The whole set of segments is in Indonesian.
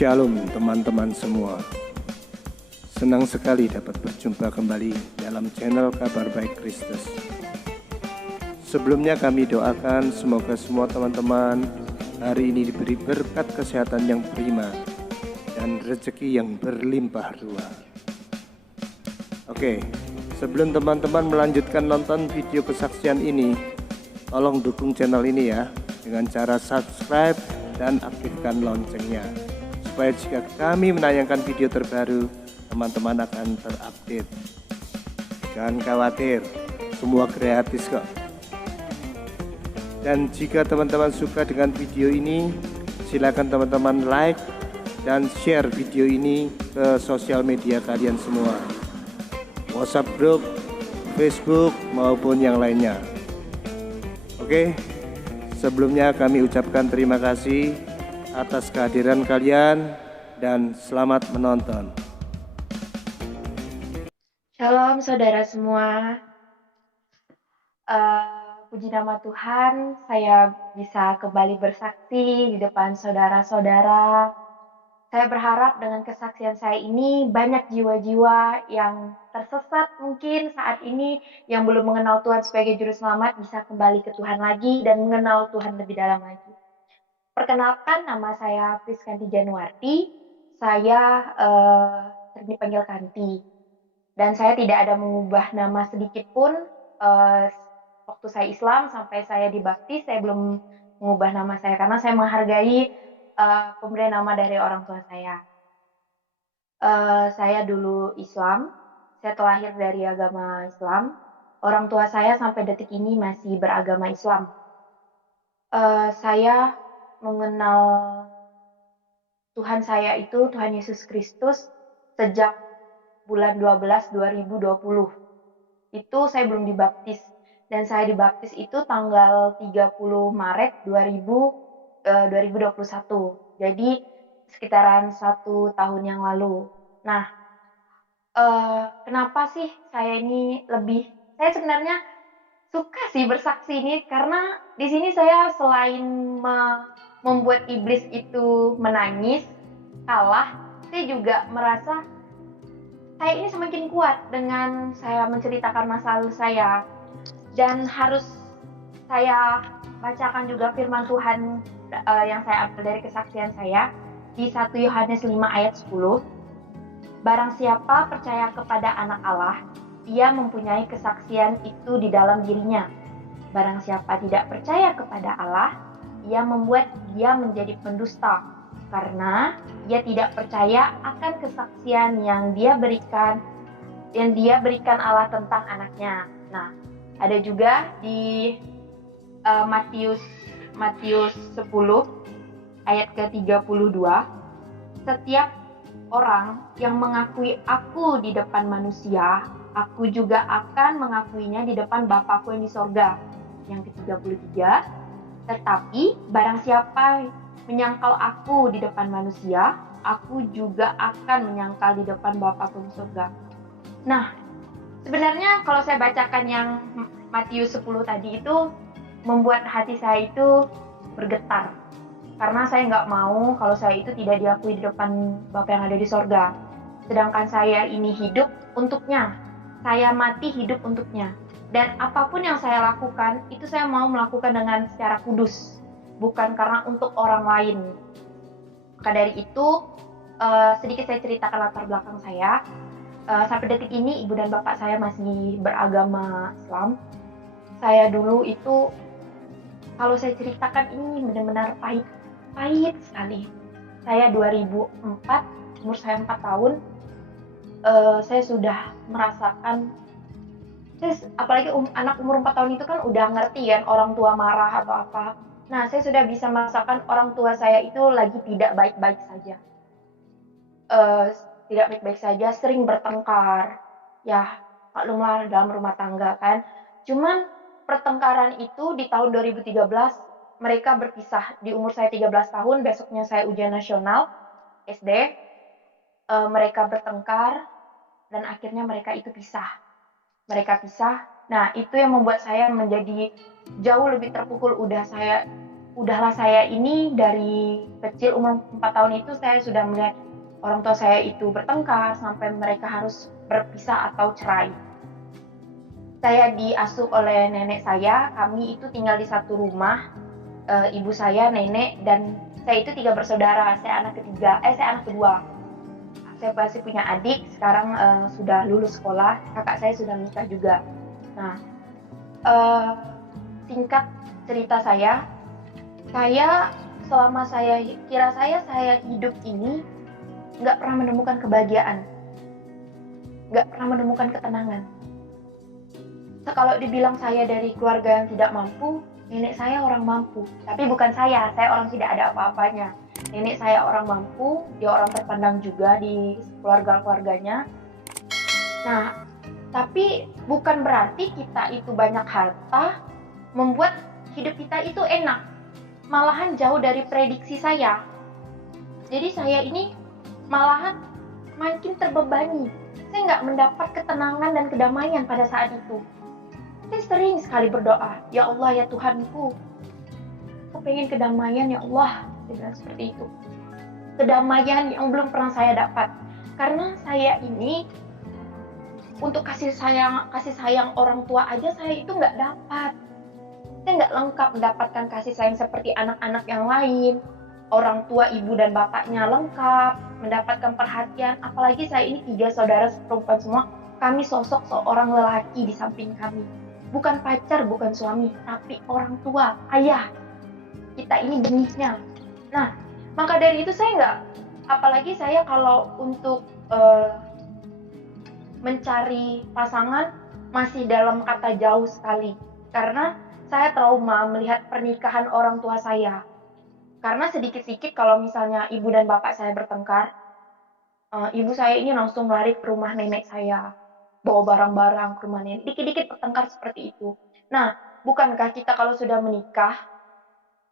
Shalom teman-teman semua. Senang sekali dapat berjumpa kembali dalam channel Kabar Baik Kristus. Sebelumnya kami doakan semoga semua teman-teman hari ini diberi berkat kesehatan yang prima dan rezeki yang berlimpah ruah. Oke, sebelum teman-teman melanjutkan nonton video kesaksian ini, tolong dukung channel ini ya dengan cara subscribe dan aktifkan loncengnya, supaya jika kami menayangkan video terbaru, teman-teman akan terupdate. Jangan khawatir, semua gratis kok. Dan jika teman-teman suka dengan video ini, silakan teman-teman like dan share video ini ke sosial media kalian semua, WhatsApp group, Facebook maupun yang lainnya. Oke, sebelumnya kami ucapkan terima kasih atas kehadiran kalian dan selamat menonton. Shalom saudara semua. Puji nama Tuhan, saya bisa kembali bersaksi di depan saudara-saudara. Saya berharap dengan kesaksian saya ini banyak jiwa-jiwa yang tersesat mungkin saat ini, yang belum mengenal Tuhan sebagai juru selamat, bisa kembali ke Tuhan lagi dan mengenal Tuhan lebih dalam lagi. Perkenalkan, nama saya Priskanti Januarti. Saya sering dipanggil Kanti. Dan saya tidak ada mengubah nama sedikit pun. Waktu saya Islam sampai saya dibaptis, saya belum mengubah nama saya karena saya menghargai pemberian nama dari orang tua saya. Saya dulu Islam, saya terlahir dari agama Islam. Orang tua saya sampai detik ini masih beragama Islam. Saya mengenal Tuhan saya itu Tuhan Yesus Kristus sejak bulan 12 2020. Itu saya belum dibaptis, dan saya dibaptis itu tanggal 30 Maret 2021. Jadi sekitaran 1 tahun yang lalu. Nah, kenapa sih saya sebenarnya suka sih bersaksi ini, karena di sini saya selain membuat iblis itu menangis, kalah, saya juga merasa saya ini semakin kuat dengan saya menceritakan masa lalu saya. Dan harus saya bacakan juga firman Tuhan yang saya ambil dari kesaksian saya di 1 Yohanes 5 ayat 10. Barang siapa percaya kepada anak Allah, ia mempunyai kesaksian itu di dalam dirinya. Barang siapa tidak percaya kepada Allah, ia membuat dia menjadi pendusta, karena dia tidak percaya akan kesaksian yang dia berikan Allah tentang anaknya. Nah, ada juga di Matius 10 ayat ke-32. Setiap orang yang mengakui aku di depan manusia, aku juga akan mengakuinya di depan Bapakku yang di sorga. Yang ke-33, tetapi barang siapa menyangkal aku di depan manusia, aku juga akan menyangkal di depan Bapakku di sorga. Nah, sebenarnya kalau saya bacakan yang Matius 10 tadi itu membuat hati saya itu bergetar. Karena saya nggak mau kalau saya itu tidak diakui di depan Bapa yang ada di sorga. Sedangkan saya ini hidup untuknya. Saya mati hidup untuknya. Dan apapun yang saya lakukan, itu saya mau melakukan dengan secara kudus. Bukan karena untuk orang lain. Maka dari itu, sedikit saya ceritakan latar belakang saya. Sampai detik ini ibu dan bapak saya masih beragama Islam. Saya dulu itu, kalau saya ceritakan ini benar-benar pahit sekali. Saya 2004, umur saya 4 tahun, saya sudah merasakan, apalagi anak umur 4 tahun itu kan udah ngerti kan orang tua marah atau apa. Nah, saya sudah bisa merasakan orang tua saya itu lagi tidak baik-baik saja. Tidak baik-baik saja, sering bertengkar. Ya, maklumlah dalam rumah tangga kan. Cuman pertengkaran itu di tahun 2013 mereka berpisah. Di umur saya 13 tahun, besoknya saya ujian nasional SD. Mereka bertengkar dan akhirnya mereka itu pisah. Nah, itu yang membuat saya menjadi jauh lebih terpukul. Udah saya udahlah, saya ini dari kecil umur 4 tahun itu saya sudah melihat orang tua saya itu bertengkar sampai mereka harus berpisah atau cerai. Saya diasuh oleh nenek saya, kami itu tinggal di satu rumah, ibu saya, nenek, dan saya itu 3 bersaudara. Saya anak kedua. Saya masih punya adik, sekarang sudah lulus sekolah, kakak saya sudah menikah juga. Nah, singkat cerita saya selama saya hidup ini nggak pernah menemukan kebahagiaan, nggak pernah menemukan ketenangan. Kalau dibilang saya dari keluarga yang tidak mampu, nenek saya orang mampu, tapi bukan saya orang tidak ada apa-apanya. Nenek saya orang mampu, dia orang terpandang juga di keluarganya. Nah, tapi bukan berarti kita itu banyak harta membuat hidup kita itu enak. Malahan jauh dari prediksi saya. Jadi saya ini malahan makin terbebani. Saya nggak mendapat ketenangan dan kedamaian pada saat itu. Saya sering sekali berdoa, ya Allah, ya Tuhanku, aku pengen kedamaian, ya Allah. Saya bilang seperti itu. Kedamaian yang belum pernah saya dapat. Karena saya ini untuk kasih sayang orang tua aja saya itu nggak dapat. Saya nggak lengkap mendapatkan kasih sayang seperti anak-anak yang lain. Orang tua, ibu dan bapaknya lengkap, mendapatkan perhatian. Apalagi saya ini 3 saudara perempuan semua. Kami sosok seorang lelaki di samping kami. Bukan pacar, bukan suami, tapi orang tua, ayah. Kita ini benihnya. Nah, maka dari itu saya nggak, apalagi saya kalau untuk mencari pasangan masih dalam kata jauh sekali. Karena saya trauma melihat pernikahan orang tua saya. Karena sedikit-sedikit kalau misalnya ibu dan bapak saya bertengkar, ibu saya ini langsung lari ke rumah nenek saya, bawa barang-barang ke rumah nenek, dikit-dikit bertengkar seperti itu. Nah, bukankah kita kalau sudah menikah,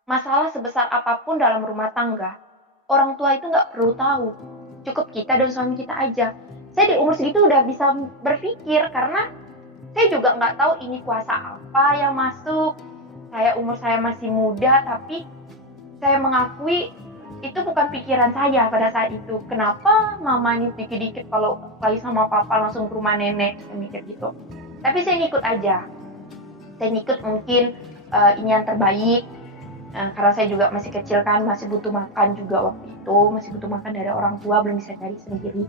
masalah sebesar apapun dalam rumah tangga, orang tua itu nggak perlu tahu, cukup kita dan suami kita aja. Saya di umur segitu udah bisa berpikir, karena saya juga nggak tahu ini kuasa apa yang masuk. Umur saya masih muda, tapi saya mengakui itu bukan pikiran saya pada saat itu. Kenapa mama ini dikit-dikit kalau lagi sama papa langsung ke rumah nenek, saya mikir gitu. Tapi saya ngikut aja. Saya ngikut mungkin ini yang terbaik. Karena saya juga masih kecil kan, masih butuh makan juga waktu itu. Masih butuh makan dari orang tua, belum bisa cari sendiri.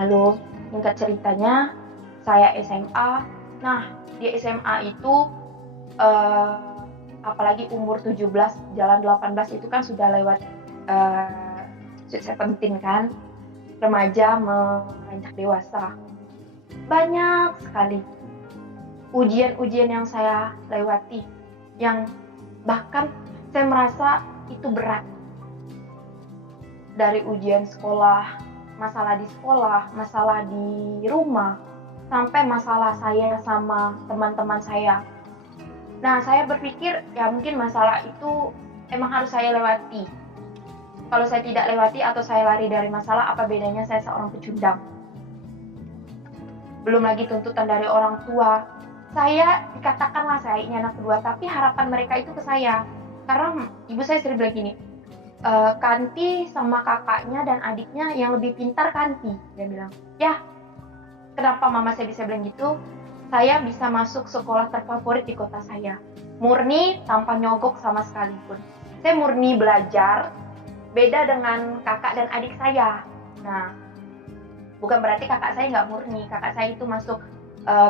Lalu singkat ceritanya, saya SMA. Nah, di SMA itu apalagi umur 17 jalan 18 itu kan sudah lewat sweet 17 kan, remaja menginjak dewasa. Banyak sekali ujian-ujian yang saya lewati, yang bahkan saya merasa itu berat. Dari ujian sekolah, masalah di sekolah, masalah di rumah, sampai masalah saya sama teman-teman saya. Nah, saya berpikir ya mungkin masalah itu emang harus saya lewati. Kalau saya tidak lewati atau saya lari dari masalah, apa bedanya saya seorang pecundang? Belum lagi tuntutan dari orang tua. Saya dikatakanlah saya ini anak kedua, tapi harapan mereka itu ke saya. Karena ibu saya sering bilang gini, Kanti sama kakaknya dan adiknya yang lebih pintar Kanti. Dia bilang, ya kenapa mama saya bisa bilang gitu? Saya bisa masuk sekolah terfavorit di kota saya. Murni tanpa nyogok sama sekalipun. Saya murni belajar, beda dengan kakak dan adik saya. Nah, bukan berarti kakak saya nggak murni. Kakak saya itu masuk,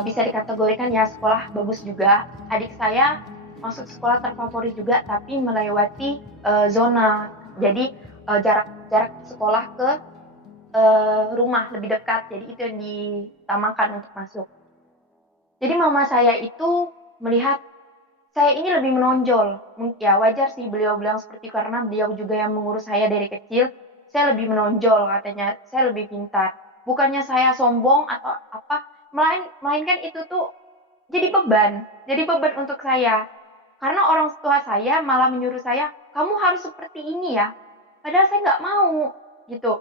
bisa dikategorikan ya sekolah bagus juga. Adik saya masuk sekolah terfavorit juga, tapi melewati zona. Jadi jarak sekolah ke rumah lebih dekat. Jadi itu yang ditamakan untuk masuk. Jadi mama saya itu melihat saya ini lebih menonjol. Ya wajar sih beliau bilang seperti itu, karena beliau juga yang mengurus saya dari kecil. Saya lebih menonjol katanya, saya lebih pintar. Bukannya saya sombong atau apa, melainkan itu tuh jadi beban untuk saya. Karena orang tua saya malah menyuruh saya, kamu harus seperti ini ya. Padahal saya nggak mau gitu.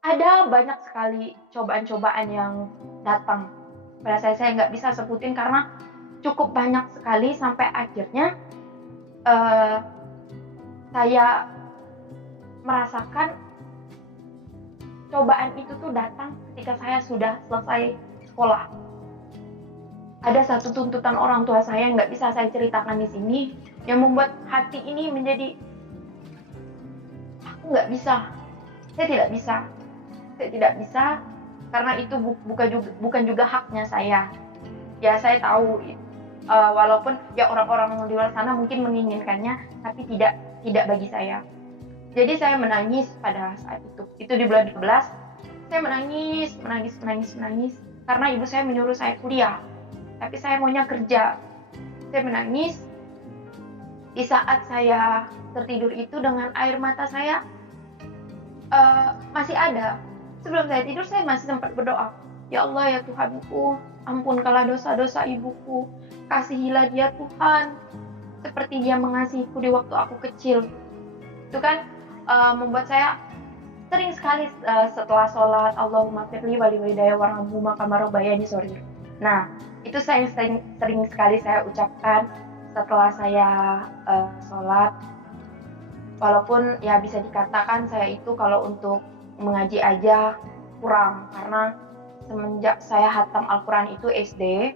Ada banyak sekali cobaan-cobaan yang datang. Pada saya nggak bisa sebutin karena cukup banyak sekali, sampai akhirnya saya merasakan cobaan itu tuh datang ketika saya sudah selesai sekolah. Ada satu tuntutan orang tua saya yang nggak bisa saya ceritakan di sini, yang membuat hati ini menjadi, aku nggak bisa, saya tidak bisa, karena itu bukan juga haknya saya. Ya saya tahu, walaupun ya orang-orang di luar sana mungkin menginginkannya, tapi tidak bagi saya. Jadi saya menangis pada saat itu di bulan 12, saya menangis, karena ibu saya menyuruh saya kuliah, tapi saya maunya kerja. Saya menangis. Di saat saya tertidur itu dengan air mata saya masih ada. Sebelum saya tidur saya masih sempat berdoa, ya Allah ya Tuhanku, ampunkanlah dosa-dosa ibuku, kasihilah dia Tuhan, seperti dia mengasihiku di waktu aku kecil. Itu kan membuat saya sering sekali setelah sholat, Allahumma firli wali walidayya warhamhuma kama rabbayani shaghira. Nah, itu saya sering sekali saya ucapkan setelah saya sholat. Walaupun ya bisa dikatakan saya itu kalau untuk mengaji aja kurang, karena semenjak saya hatam Al-Quran itu SD,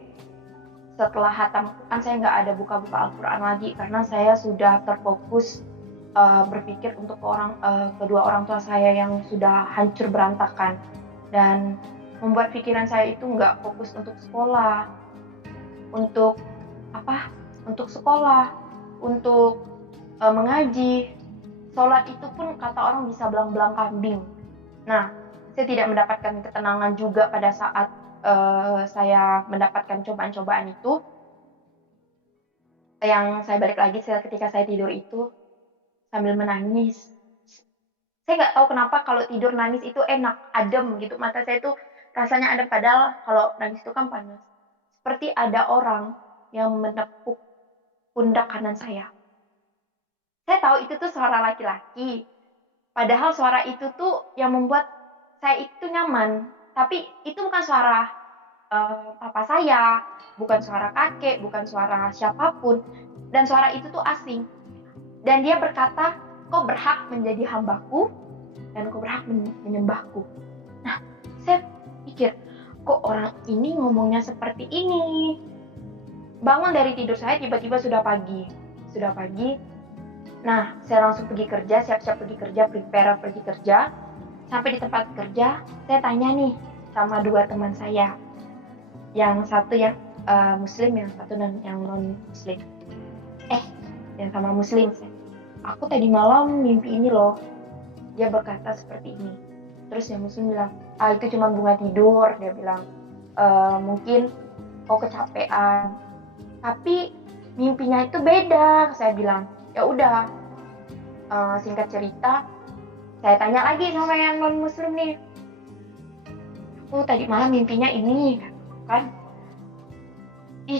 setelah hatam kan saya nggak ada buka-buka Al-Quran lagi, karena saya sudah terfokus berpikir untuk kedua orang tua saya yang sudah hancur berantakan, dan membuat pikiran saya itu nggak fokus untuk sekolah, untuk mengaji. Sholat itu pun kata orang bisa belang-belang kambing. Nah, saya tidak mendapatkan ketenangan juga pada saat saya mendapatkan cobaan-cobaan itu. Yang saya balik lagi ketika saya tidur itu sambil menangis. Saya nggak tahu kenapa kalau tidur nangis itu enak, adem gitu. Mata saya itu rasanya adem, padahal kalau nangis itu kan panas. Seperti ada orang yang menepuk pundak kanan saya. Saya tahu itu tuh suara laki-laki. Padahal suara itu tuh yang membuat saya itu nyaman. Tapi itu bukan suara papa saya, bukan suara kakek, bukan suara siapapun. Dan suara itu tuh asing. Dan dia berkata, kau berhak menjadi hambaku, dan kau berhak menyembahku. Nah, saya pikir, kok orang ini ngomongnya seperti ini? Bangun dari tidur saya, tiba-tiba sudah pagi. Nah, saya langsung pergi kerja, siap-siap pergi kerja, prepare pergi kerja. Sampai di tempat kerja, saya tanya nih sama dua teman saya. Yang satu yang muslim, yang satu yang non-muslim. Yang sama muslim. Aku tadi malam mimpi ini loh. Dia berkata seperti ini. Terus yang muslim bilang, itu cuma bunga tidur. Dia bilang, mungkin kau kecapean. Tapi mimpinya itu beda. Saya bilang, ya udah, singkat cerita, saya tanya lagi sama yang non muslim nih, aku tadi malam mimpinya ini kan,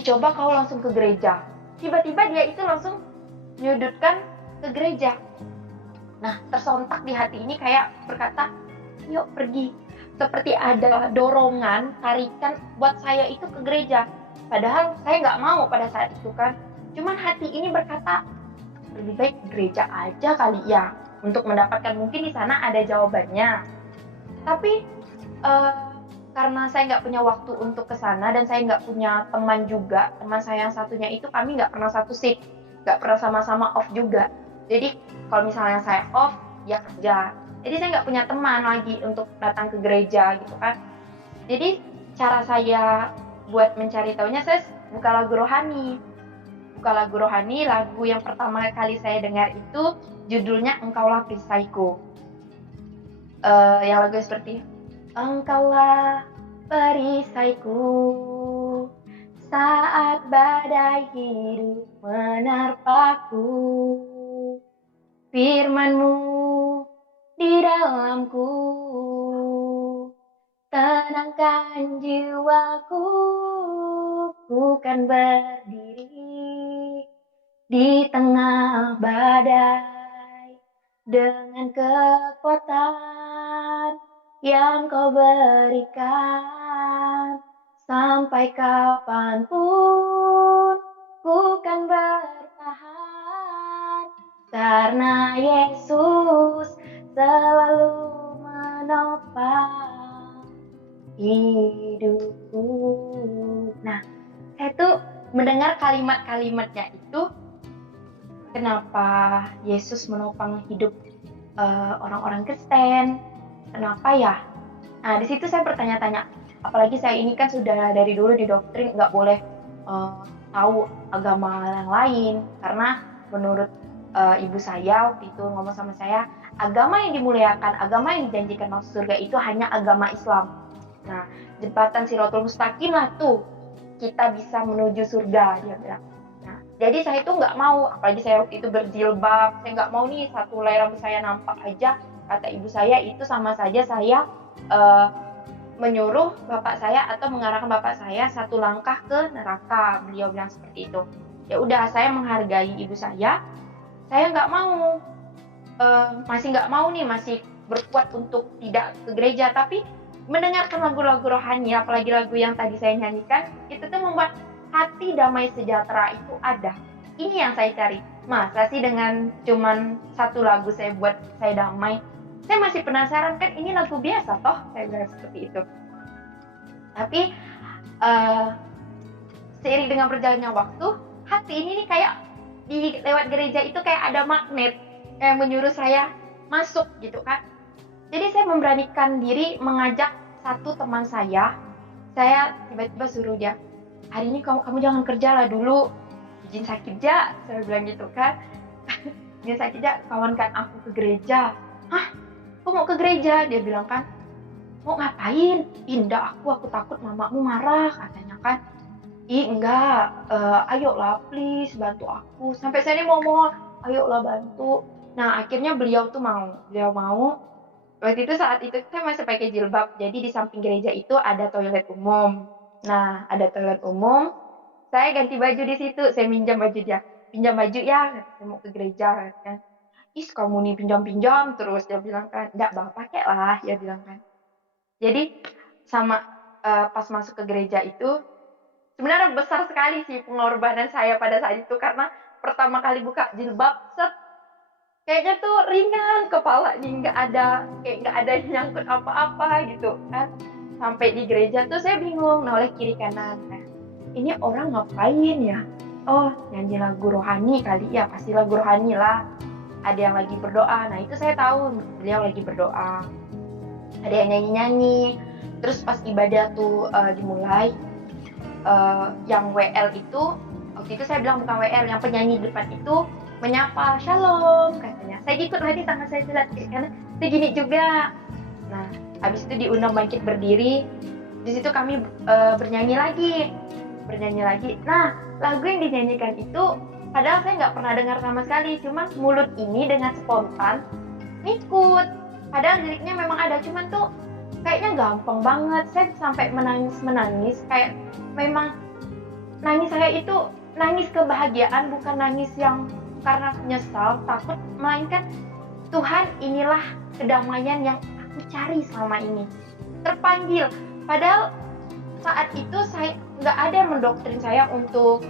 coba kau langsung ke gereja. Tiba-tiba dia itu langsung nyudutkan ke gereja. Nah, tersontak di hati ini kayak berkata, yuk pergi. Seperti ada dorongan, tarikan buat saya itu ke gereja. Padahal saya nggak mau pada saat itu kan. Cuman hati ini berkata, lebih baik gereja aja kali ya, untuk mendapatkan mungkin di sana ada jawabannya. Tapi karena saya nggak punya waktu untuk ke sana dan saya nggak punya teman juga, teman saya yang satunya itu kami nggak pernah satu shift, nggak pernah sama-sama off juga. Jadi kalau misalnya saya off, dia kerja. Jadi saya nggak punya teman lagi untuk datang ke gereja gitu kan. Jadi cara saya buat mencari tahunya, saya buka lagu rohani. Lagu yang pertama kali saya dengar itu judulnya Engkaulah Perisaiku. Yang lagu seperti Engkaulah perisaiku saat badai hidup menerpaku, firman-Mu di dalamku tenangkan jiwaku, bukan berdiri di tengah badai dengan kekuatan yang Kau berikan. Sampai kapanpun bukan bertahan, karena kalimat-kalimatnya itu, kenapa Yesus menopang hidup orang-orang Kristen, kenapa ya? Nah, di situ saya bertanya-tanya, apalagi saya ini kan sudah dari dulu didoktrin nggak boleh tahu agama yang lain, karena menurut ibu saya waktu itu ngomong sama saya, agama yang dimuliakan, agama yang dijanjikan masuk surga itu hanya agama Islam. Nah, jembatan Shirathul Mustaqim lah tuh kita bisa menuju surga, dia bilang. Nah, jadi saya itu nggak mau, apalagi saya waktu itu berjilbab, saya nggak mau nih satu helai rambut saya nampak aja. Kata ibu saya itu sama saja saya menyuruh bapak saya atau mengarahkan bapak saya satu langkah ke neraka. Beliau bilang seperti itu. Ya udah, saya menghargai ibu saya nggak mau, masih nggak mau nih, masih berkuat untuk tidak ke gereja, tapi mendengarkan lagu-lagu rohani, apalagi lagu yang tadi saya nyanyikan, itu tuh membuat hati damai sejahtera itu ada. Ini yang saya cari. Masa sih dengan cuman satu lagu saya buat saya damai? Saya masih penasaran, kan ini lagu biasa toh, saya bilang seperti itu. Tapi seiring dengan berjalannya waktu, hati ini nih kayak di lewat gereja itu kayak ada magnet yang menyuruh saya masuk gitu kan. Jadi saya memberanikan diri mengajak satu teman saya tiba-tiba suruh dia, hari ini kamu jangan kerja lah dulu, izin sakit ja, saya bilang gitu kan. Izin sakit ja, kawankan aku ke gereja. Hah? Kok mau ke gereja? Dia bilang kan, mau ngapain? Indah aku takut mamamu marah katanya kan. Ih enggak, ayolah please bantu aku. Sampai saya ini mau ayolah bantu. Nah akhirnya beliau mau. Waktu itu saat itu saya masih pakai jilbab, jadi di samping gereja itu ada toilet umum. Nah ada toilet umum, saya ganti baju di situ, saya minjam baju dia. Pinjam baju ya, saya mau ke gereja kan. Is kamu nih pinjam terus, dia bilang kan. Enggak bang, pakai lah, dia bilang kan. Jadi sama pas masuk ke gereja itu, sebenarnya besar sekali sih pengorbanan saya pada saat itu, karena pertama kali buka jilbab, kayaknya tuh ringan kepala nih, nggak ada yang nyangkut apa-apa gitu kan. Sampai di gereja tuh saya bingung, noleh kiri kanan, ini orang ngapain ya? Oh nyanyi lagu rohani kali ya, pasti lagu rohani lah. Ada yang lagi berdoa, nah itu saya tahu beliau lagi berdoa. Ada yang nyanyi-nyanyi. Terus pas ibadah tuh dimulai, yang WL itu, waktu itu saya bilang bukan WL, yang penyanyi di depan itu menyapa shalom katanya. Saya ikut lagi, tangan saya jelas karena saya gini juga. Nah habis itu diundang bangkit berdiri. Di situ kami bernyanyi lagi. Nah lagu yang dinyanyikan itu padahal saya nggak pernah dengar sama sekali, cuma mulut ini dengan spontan ngikut. Padahal liriknya memang ada, cuman tuh kayaknya gampang banget. Saya sampai menangis, kayak memang nangis saya itu nangis kebahagiaan, bukan nangis yang karena nyesal, takut, melainkan Tuhan inilah kedamaian yang aku cari selama ini. Terpanggil. Padahal saat itu saya nggak ada yang mendoktrin saya untuk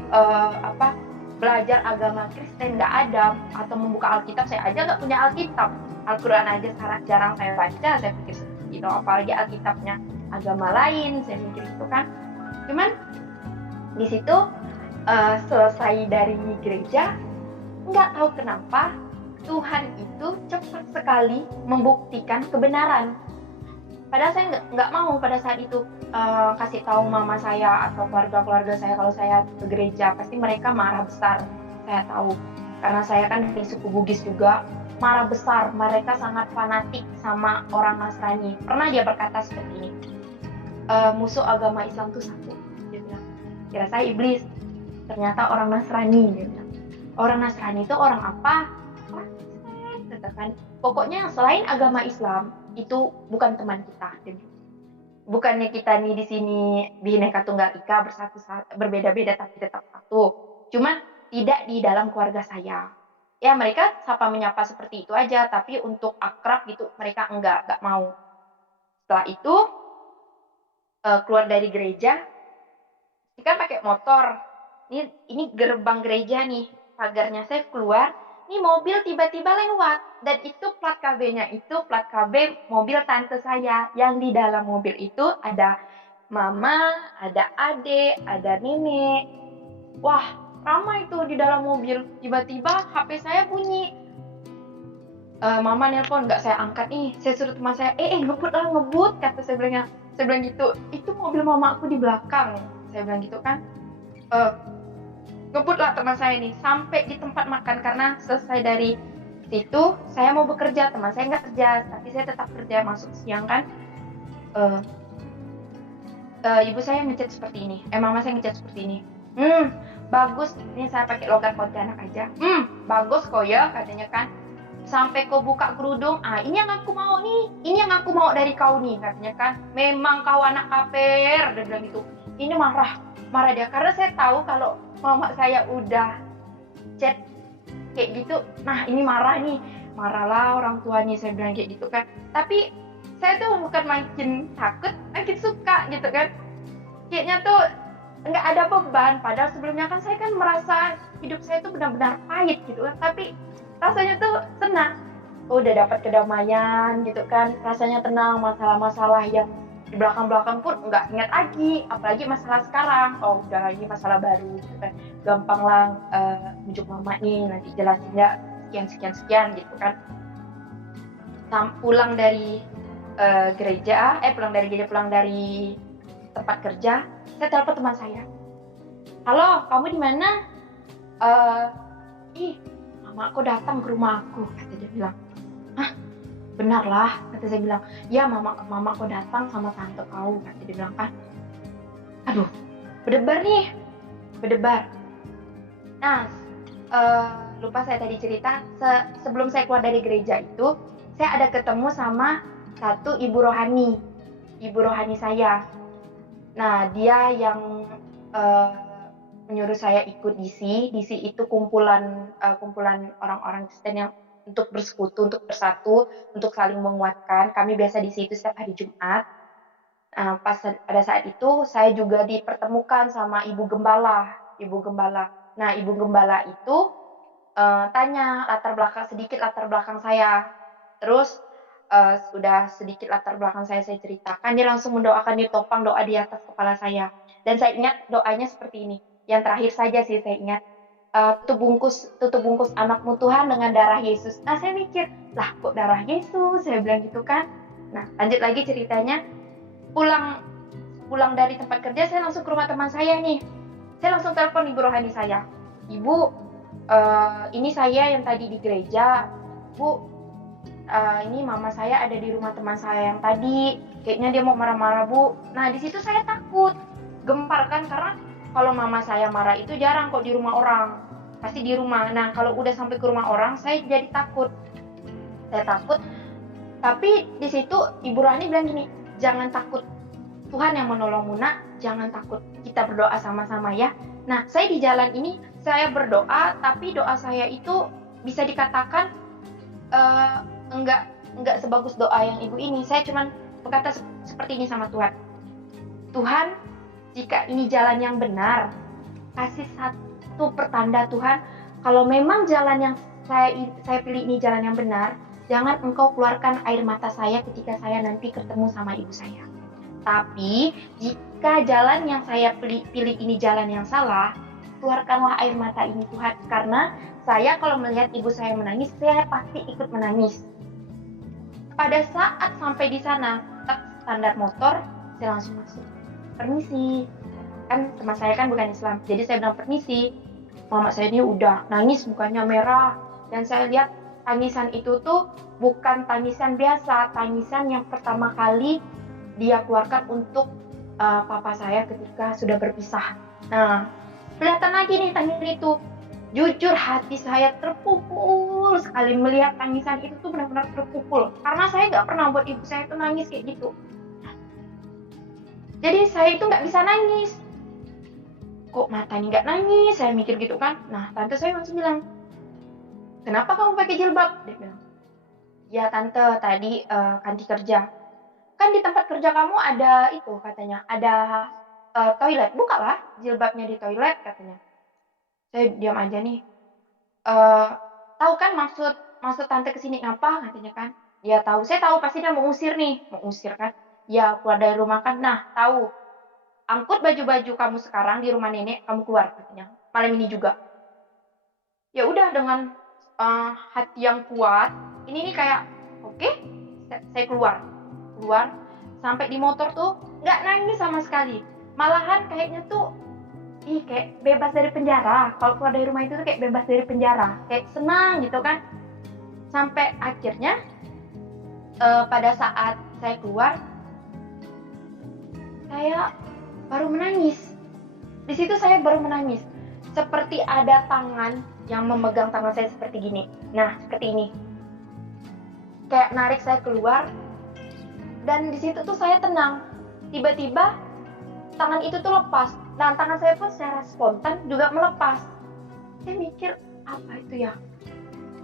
belajar agama Kristen, nggak ada, atau membuka Alkitab. Saya aja nggak punya Alkitab, Al-Quran aja jarang saya baca. Saya pikir gitu, apalagi Alkitabnya agama lain, saya pikir itu kan. Cuman di situ selesai dari gereja, nggak tahu kenapa Tuhan itu cepat sekali membuktikan kebenaran. Padahal saya nggak mau pada saat itu kasih tahu mama saya atau keluarga saya kalau saya ke gereja, pasti mereka marah besar. Saya tahu, karena saya kan dari suku Bugis juga, marah besar. Mereka sangat fanatik sama orang Nasrani. Pernah dia berkata seperti ini, musuh agama Islam itu satu. Dia bilang, kira saya iblis, ternyata orang Nasrani. Dia bilang, orang Nasrani itu orang apa? Orang Kristen, katakan. Pokoknya selain agama Islam itu bukan teman kita. Bukannya kita nih di sini Bhinneka Tunggal Ika, berbeda-beda tapi tetap satu. Cuma tidak di dalam keluarga saya. Ya mereka sapa menyapa seperti itu aja, tapi untuk akrab gitu mereka enggak mau. Setelah itu keluar dari gereja, kita pakai motor. Ini gerbang gereja nih, pagarnya saya keluar. Ini mobil tiba-tiba lewat, dan itu plat KB-nya itu plat KB mobil tante saya. Yang di dalam mobil itu ada mama, ada adik, ada nenek. Wah, ramai tuh di dalam mobil. Tiba-tiba HP saya bunyi. Mama nelpon, nggak saya angkat nih. Saya suruh teman saya, ngebut lah, ngebut, kata saya bilangnya. Saya bilang gitu, itu mobil mama aku di belakang. Saya bilang gitu kan. Ngebut lah teman saya nih, sampai di tempat makan. Karena selesai dari situ, saya mau bekerja. Teman saya nggak kerja, tapi saya tetap kerja, masuk siang kan. Ibu saya ngechat seperti ini. Mama saya ngechat seperti ini. Bagus, ini saya pakai logat Pontianak aja. Bagus kok ya, katanya kan. Sampai kau buka kerudung, ini yang aku mau nih, ini yang aku mau dari kau nih, katanya kan. Memang kau anak kaper, dia bilang gitu. Ini marah dia, karena saya tahu kalau mama saya udah chat kayak gitu, nah ini marahlah orang tua nih, saya bilang kayak gitu kan. Tapi saya tuh bukan makin takut, makin suka gitu kan. Kayaknya tuh nggak ada beban, padahal sebelumnya kan saya kan merasa hidup saya tuh benar-benar pahit gitu kan. Tapi rasanya tuh senang, udah dapat kedamaian gitu kan, rasanya tenang. Masalah-masalah yang di belakang-belakang pun nggak ingat lagi, apalagi masalah sekarang, udah lagi masalah baru gitu kan. Gampang lah bujuk mama nih, nanti jelasin nggak sekian gitu kan. Pulang dari gereja, pulang dari tempat kerja, saya telepon teman saya. Halo, kamu di mana? Mama aku datang ke rumah aku, kata dia bilang. Hah? Benar lah, kata saya bilang. Ya, mama aku datang sama tante kau, kata dia bilang kan. Aduh, berdebar. Nah, lupa saya tadi cerita, sebelum saya keluar dari gereja itu, saya ada ketemu sama satu ibu rohani saya. Nah, dia yang menyuruh saya ikut DC itu kumpulan orang-orang Kristen yang untuk bersekutu, untuk bersatu, untuk saling menguatkan. Kami biasa di situ setiap hari Jumat. Pada saat itu saya juga dipertemukan sama ibu gembala. Nah, ibu gembala itu tanya latar belakang saya. Terus sudah sedikit latar belakang saya ceritakan, dia langsung mendoakan, ditopang doa di atas kepala saya. Dan saya ingat doanya seperti ini. Yang terakhir saja sih saya ingat, tutup bungkus anakmu Tuhan dengan darah Yesus. Nah, saya mikir, lah kok darah Yesus? Saya bilang gitu kan. Nah, lanjut lagi ceritanya. Pulang dari tempat kerja, saya langsung ke rumah teman saya nih. Saya langsung telepon ibu rohani saya. Ibu, ini saya yang tadi di gereja. Bu, ini mama saya ada di rumah teman saya yang tadi. Kayaknya dia mau marah-marah, Bu. Nah, di situ saya takut, gempar kan, karena kalau mama saya marah itu jarang kok di rumah orang, pasti di rumah. Nah, kalau udah sampai ke rumah orang, saya jadi takut. Tapi di situ ibu rohani bilang gini, jangan takut, Tuhan yang menolongmu nak, jangan takut, kita berdoa sama-sama ya. Nah, saya di jalan ini saya berdoa, tapi doa saya itu bisa dikatakan enggak sebagus doa yang ibu ini. Saya cuma berkata seperti ini sama Tuhan. Tuhan, jika ini jalan yang benar, kasih satu pertanda Tuhan. Kalau memang jalan yang saya pilih ini jalan yang benar, jangan Engkau keluarkan air mata saya ketika saya nanti ketemu sama ibu saya. Tapi jika jalan yang saya pilih ini jalan yang salah, keluarkanlah air mata ini Tuhan. Karena saya kalau melihat ibu saya menangis, saya pasti ikut menangis. Pada saat sampai di sana, standar motor, saya langsung masuk. Permisi, kan teman saya kan bukan Islam, jadi saya bilang permisi. Mama saya ini udah nangis, mukanya merah, dan saya lihat tangisan itu tuh bukan tangisan biasa, tangisan yang pertama kali dia keluarkan untuk papa saya ketika sudah berpisah. Nah, kelihatan lagi nih tangisan itu. Jujur hati saya terpukul sekali melihat tangisan itu tuh benar-benar terpukul, karena saya nggak pernah buat ibu saya tuh nangis kayak gitu. Jadi saya itu nggak bisa nangis. Kok mata ini nggak nangis? Saya mikir gitu kan. Nah, tante saya langsung bilang, kenapa kamu pakai jilbab? Dia bilang, ya tante, tadi ganti kerja. Kan di tempat kerja kamu ada itu katanya, ada toilet. Bukalah jilbabnya di toilet katanya. Saya diam aja nih. Tahu kan maksud tante kesini ngapa katanya kan? Ya tahu, saya tahu pasti dia mau usir kan? Ya keluar dari rumah kan. Nah tahu, angkut baju-baju kamu sekarang di rumah nenek, kamu keluar katanya. malam ini juga. Ya udah, dengan hati yang kuat, ini nih kayak oke, saya keluar sampai di motor tuh nggak nangis sama sekali, malahan kayaknya tuh kayak bebas dari penjara. Kalau keluar dari rumah itu tuh kayak bebas dari penjara, kayak senang gitu kan. Sampai akhirnya pada saat saya keluar, saya baru menangis. Di situ saya baru menangis, seperti ada tangan yang memegang tangan saya seperti gini. Nah, seperti ini. Kayak narik saya keluar, dan di situ tuh saya tenang. Tiba-tiba tangan itu tuh lepas. Nah, tangan saya pun secara spontan juga melepas. Saya mikir, apa itu ya?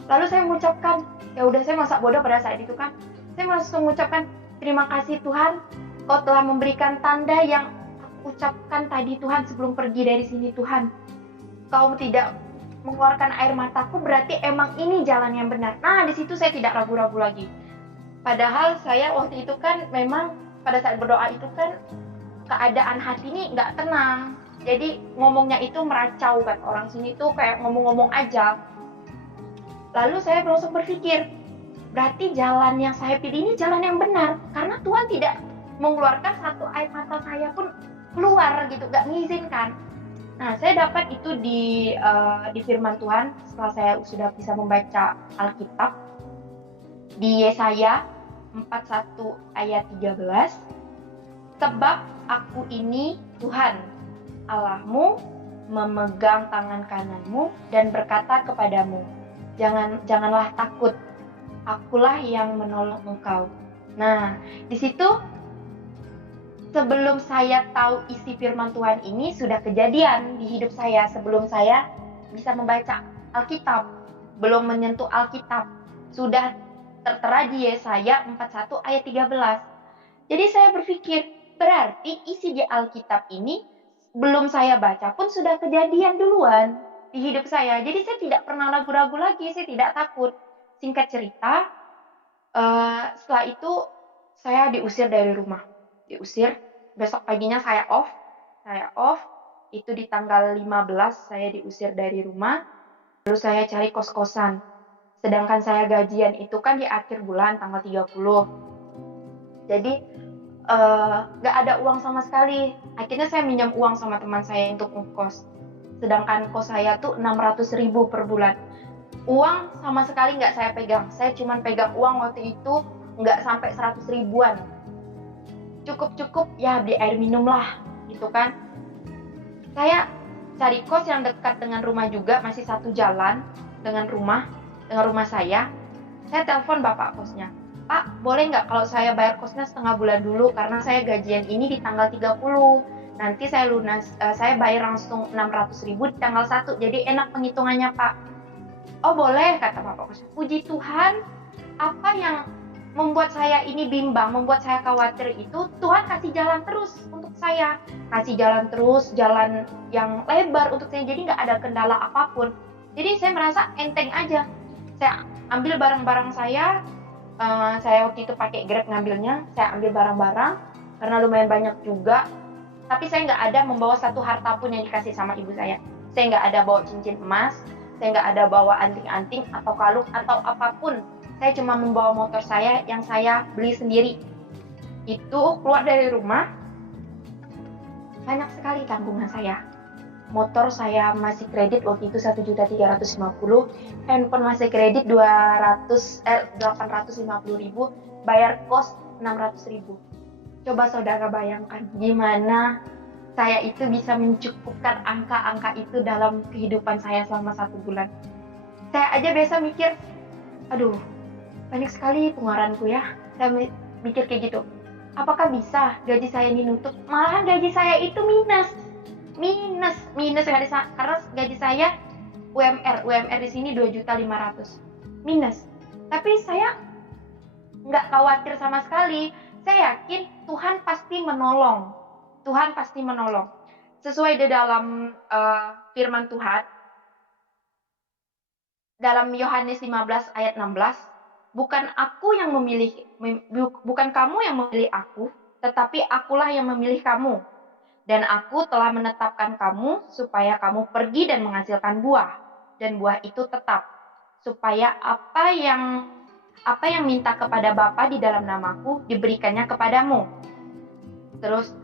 Lalu saya mengucapkan, ya udah, saya masa bodoh pada saat itu kan. Saya langsung mengucapkan, terima kasih Tuhan, Kau telah memberikan tanda yang aku ucapkan tadi Tuhan sebelum pergi dari sini Tuhan. Kau tidak mengeluarkan air mataku, berarti emang ini jalan yang benar. Nah, di situ saya tidak ragu-ragu lagi. Padahal saya waktu itu kan memang pada saat berdoa itu kan keadaan hati ini nggak tenang. Jadi ngomongnya itu meracau kan, orang sini tuh kayak ngomong-ngomong aja. Lalu saya langsung berpikir, berarti jalan yang saya pilih ini jalan yang benar, karena Tuhan tidak mengeluarkan satu air mata saya pun keluar gitu, nggak mengizinkan. Nah, saya dapat itu di firman Tuhan setelah saya sudah bisa membaca Alkitab di Yesaya 41 ayat 13. Sebab aku ini Tuhan Allahmu, memegang tangan kananmu dan berkata kepadamu, janganlah takut, akulah yang menolong engkau. Nah, di situ sebelum saya tahu isi firman Tuhan ini sudah kejadian di hidup saya sebelum saya bisa membaca Alkitab, belum menyentuh Alkitab, sudah tertera di Yesaya 41 ayat 13. Jadi saya berpikir, berarti isi di Alkitab ini belum saya baca pun sudah kejadian duluan di hidup saya. Jadi saya tidak pernah ragu-ragu lagi, saya tidak takut. Singkat cerita, setelah itu saya diusir dari rumah. Besok paginya saya off, itu di tanggal 15 saya diusir dari rumah, lalu saya cari kos-kosan. Sedangkan saya gajian itu kan di akhir bulan tanggal 30. Jadi gak ada uang sama sekali. Akhirnya saya minjam uang sama teman saya untuk ngekos. Sedangkan kos saya tuh 600.000 per bulan. Uang sama sekali gak saya pegang. Saya cuma pegang uang waktu itu gak sampai 100 ribuan. Cukup ya beli air minum lah gitu kan. Saya cari kos yang dekat dengan rumah juga, masih satu jalan dengan rumah saya. Saya telepon bapak kosnya, Pak, boleh nggak kalau saya bayar kosnya setengah bulan dulu, karena saya gajian ini di tanggal 30, nanti saya saya bayar langsung 600.000 di tanggal 1, jadi enak penghitungannya Pak. Oh boleh, kata bapak kosnya. Puji Tuhan, apa yang membuat saya ini bimbang, membuat saya khawatir itu, Tuhan kasih jalan terus untuk saya. Kasih jalan terus, jalan yang lebar untuk saya, jadi nggak ada kendala apapun. Jadi saya merasa enteng aja. Saya ambil barang-barang saya waktu itu pakai Grab ngambilnya, saya ambil barang-barang, karena lumayan banyak juga. Tapi saya nggak ada membawa satu harta pun yang dikasih sama ibu saya. Saya nggak ada bawa cincin emas, saya nggak ada bawa anting-anting atau kalung atau apapun. Saya cuma membawa motor saya yang saya beli sendiri. Itu keluar dari rumah, banyak sekali tanggungan saya. Motor saya masih kredit waktu itu 1.350.000, handphone masih kredit 850.000, bayar kos 600.000. Coba saudara bayangkan gimana saya itu bisa mencukupkan angka-angka itu dalam kehidupan saya selama 1 bulan. Saya aja biasa mikir, aduh, banyak sekali pengeluaranku ya. Saya mikir kayak gitu. Apakah bisa gaji saya ini nutup? Malahan gaji saya itu minus karena gaji saya UMR di sini 2.500.000 minus. Tapi saya nggak khawatir sama sekali. Saya yakin Tuhan pasti menolong. Sesuai di dalam firman Tuhan dalam Yohanes 15 ayat 16, bukan kamu yang memilih aku, tetapi akulah yang memilih kamu Dan aku telah menetapkan kamu supaya kamu pergi dan menghasilkan buah, dan buah itu tetap, supaya apa yang minta kepada Bapa di dalam namaku diberikannya kepadamu. Terus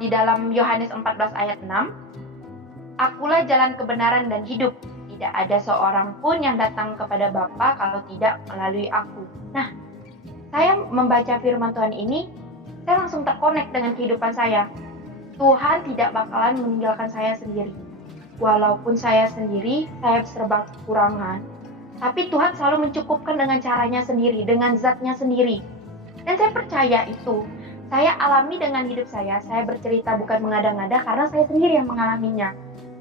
di dalam Yohanes 14 ayat 6, akulah jalan kebenaran dan hidup. Tidak ada seorang pun yang datang kepada Bapa kalau tidak melalui aku. Nah, saya membaca firman Tuhan ini, saya langsung terkonek dengan kehidupan saya. Tuhan tidak bakalan meninggalkan saya sendiri. Walaupun saya sendiri, saya serba kekurangan, tapi Tuhan selalu mencukupkan dengan caranya sendiri, dengan zatnya sendiri. Dan saya percaya itu. Saya alami dengan hidup saya bercerita bukan mengada-ngada karena saya sendiri yang mengalaminya.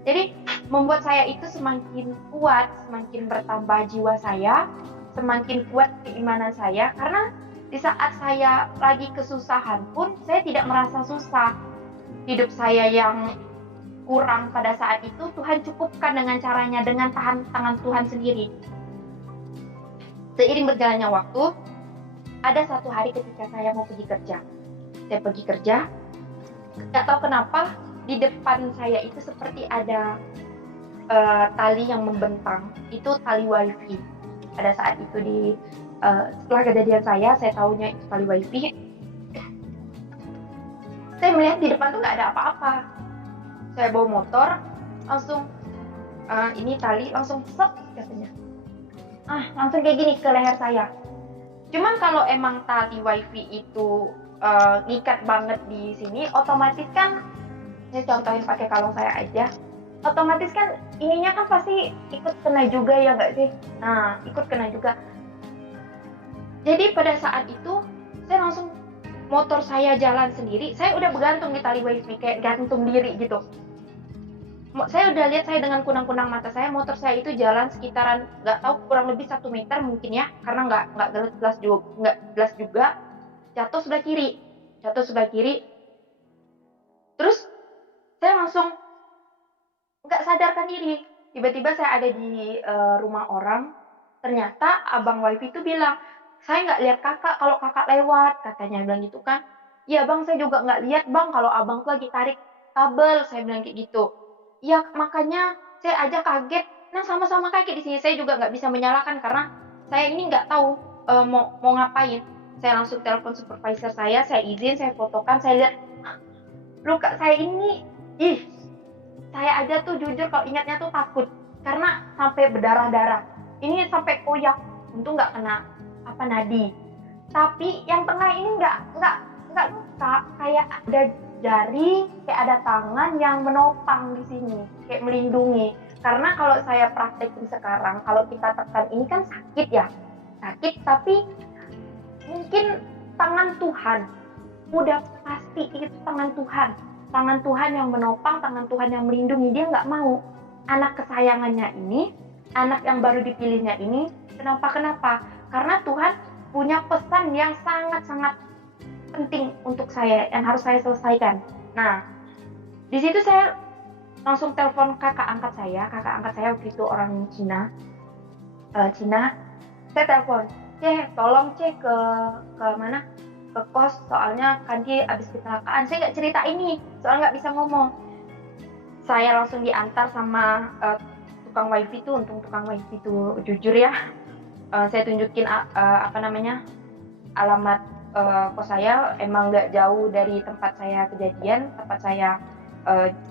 Jadi membuat saya itu semakin kuat, semakin bertambah jiwa saya, semakin kuat keimanan saya, karena di saat saya lagi kesusahan pun saya tidak merasa susah. Hidup saya yang kurang pada saat itu Tuhan cukupkan dengan caranya, dengan tangan Tuhan sendiri. Seiring berjalannya waktu, ada satu hari ketika saya mau pergi kerja. Saya pergi kerja, nggak tahu kenapa di depan saya itu seperti ada tali yang membentang. Itu tali wifi. Pada saat itu setelah kejadian saya tahunya itu tali wifi. Saya melihat di depan tuh nggak ada apa-apa. Saya bawa motor, langsung ini tali langsung set katanya. Langsung kayak gini ke leher saya. Cuman kalau emang tali wifi itu ngikat banget di sini, otomatis kan, saya contohin pakai kalung saya aja, otomatis kan ininya kan pasti ikut kena juga ya nggak sih? Nah, ikut kena juga. Jadi pada saat itu saya langsung motor saya jalan sendiri, saya udah bergantung di tali wifi, kayak gantung diri gitu. Saya udah lihat, saya dengan kunang-kunang mata saya, motor saya itu jalan sekitaran, nggak tahu, kurang lebih 1 meter mungkin ya, karena nggak jelas juga, jatuh sebelah kiri. Terus saya langsung nggak sadarkan diri, tiba-tiba saya ada di rumah orang. Ternyata abang wifi itu bilang, saya nggak lihat kakak kalau kakak lewat, katanya bilang gitu kan. Ya bang, saya juga nggak lihat bang kalau abang tuh lagi tarik kabel, saya bilang kayak gitu. Ya makanya saya aja kaget. Nah, sama-sama kaget di sini. Saya juga nggak bisa menyalahkan karena saya ini nggak tahu mau ngapain. Saya langsung telepon supervisor saya izin, saya fotokan, saya lihat luka saya ini. Saya aja tuh jujur kalau ingatnya tuh takut karena sampai berdarah-darah. Ini sampai koyak. Untung nggak kena nadi. Tapi yang tengah ini nggak luka, kayak ada jari, kayak ada tangan yang menopang di sini, kayak melindungi. Karena kalau saya praktekin sekarang, kalau kita tekan ini kan sakit ya, tapi mungkin tangan Tuhan, udah pasti itu tangan Tuhan yang menopang, tangan Tuhan yang melindungi. Dia nggak mau anak kesayangannya ini, anak yang baru dipilihnya ini, kenapa? Karena Tuhan punya pesan yang sangat-sangat penting untuk saya, yang harus saya selesaikan. Nah, di situ saya langsung telepon kakak angkat saya waktu itu orang Cina. Saya telepon, tolong ke mana? Ke kos, soalnya Kandi abis kecelakaan. Saya nggak cerita ini, soalnya nggak bisa ngomong. Saya langsung diantar sama tukang wifi itu. Untung tukang wifi itu jujur ya. Saya tunjukin alamat kos saya, emang nggak jauh dari tempat saya kejadian, tempat saya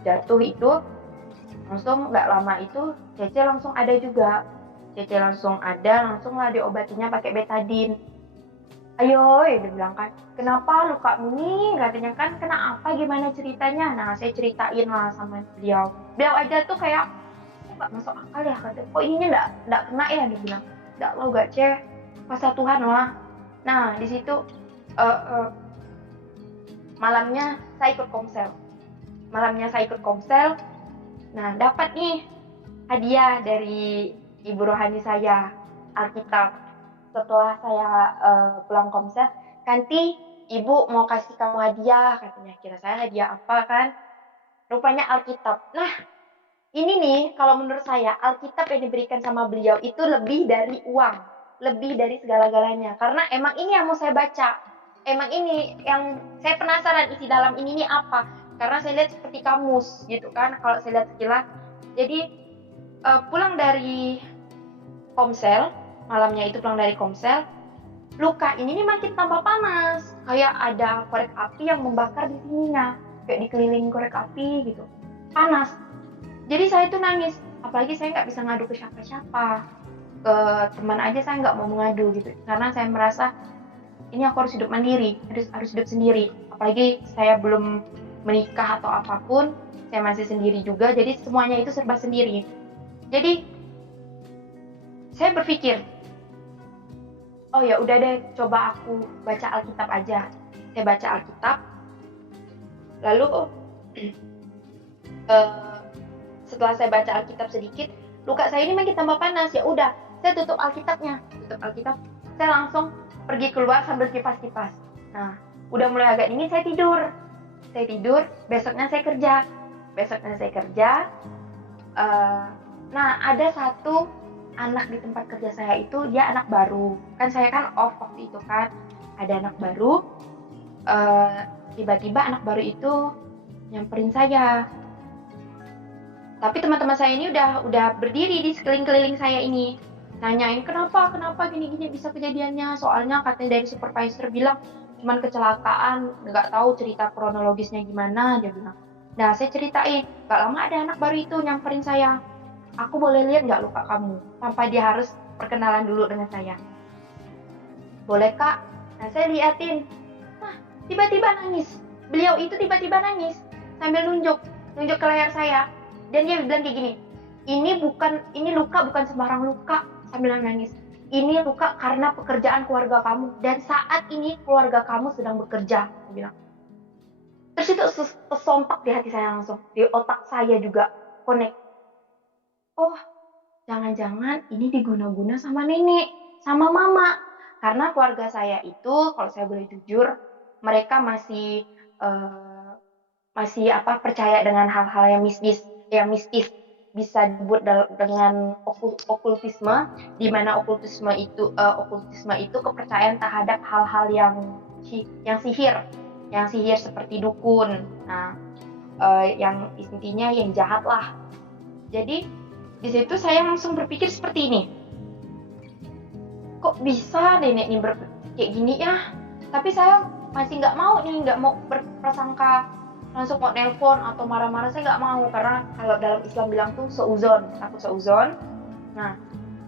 jatuh itu. Langsung nggak lama itu Cece langsung ada juga. Langsung lah diobatinya pakai betadine. Ayo, dia bilang kan, kenapa luka ini? Katanya kan, kena apa, gimana ceritanya? Nah, saya ceritain lah sama beliau. Beliau aja tuh kayak, nggak masuk akal ya, katanya. Kok ininya nggak kena ya? Dia bilang, nggak lo gak ceh, kuasa Tuhan lah. Nah, di situ malamnya saya ikut komsel. Nah, dapat nih hadiah dari ibu rohani saya, Alkitab. Setelah saya pulang komsel, Kanti, ibu mau kasih kamu hadiah, katanya. Kira saya hadiah apa kan? Rupanya Alkitab. Nah, ini nih, kalau menurut saya, Alkitab yang diberikan sama beliau itu lebih dari uang, lebih dari segala-galanya. Karena emang ini yang mau saya baca. Emang ini yang saya penasaran isi dalam ini nih apa. karena saya lihat seperti kamus gitu kan kalau saya lihat sekilas. Jadi pulang dari Komsel, malamnya itu pulang dari Komsel, luka ini nih makin tambah panas, kayak ada korek api yang membakar di sininya, kayak dikelilingi korek api gitu, panas. Jadi saya tuh nangis, apalagi saya nggak bisa ngadu ke siapa-siapa, ke teman aja saya nggak mau mengadu gitu, karena saya merasa ini aku harus hidup mandiri, harus hidup sendiri. Apalagi saya belum menikah atau apapun, saya masih sendiri juga, jadi semuanya itu serba sendiri. Jadi saya berpikir, oh ya udah deh, coba aku baca Alkitab aja. Saya baca Alkitab, lalu setelah saya baca Alkitab sedikit, luka saya ini makin tambah panas. Ya udah, saya tutup Alkitabnya, saya langsung pergi keluar sambil kipas-kipas. Nah, udah mulai agak dingin, saya tidur. Besoknya saya kerja. Nah, ada satu anak di tempat kerja saya itu, dia anak baru. Kan saya kan off waktu itu kan. Ada anak baru. Tiba-tiba anak baru itu nyamperin saya. Tapi teman-teman saya ini udah berdiri di sekeliling-keliling saya ini. Nanyain kenapa gini-gini bisa kejadiannya. Soalnya katanya dari supervisor bilang cuman kecelakaan, nggak tahu cerita kronologisnya gimana, dia bilang. Nah, saya ceritain, gak lama ada anak baru itu nyamperin saya. Aku boleh lihat nggak luka kamu? Tanpa dia harus perkenalan dulu dengan saya. Boleh kak? Nah, saya liatin. Nah, tiba-tiba nangis. Beliau itu tiba-tiba nangis sambil nunjuk ke leher saya. Dan dia bilang kayak gini, ini luka bukan sembarang luka, sambil nangis. Ini luka karena pekerjaan keluarga kamu, dan saat ini keluarga kamu sedang bekerja, dia bilang. Terus itu kesontak di hati saya langsung, di otak saya juga connect. Oh, jangan-jangan ini diguna-guna sama nenek, sama mama. Karena keluarga saya itu, kalau saya boleh jujur, mereka masih percaya dengan hal-hal yang mistis. Bisa disebut dengan okultisme, di mana okultisme itu kepercayaan terhadap hal-hal yang sihir seperti dukun. Nah, yang intinya yang jahat lah. Jadi di situ saya langsung berpikir seperti ini. Kok bisa nenek ini kayak gini ya? Tapi saya masih nggak mau berprasangka, langsung mau nelpon atau marah-marah, saya nggak mau, karena kalau dalam Islam bilang tuh takut seuzon. Nah,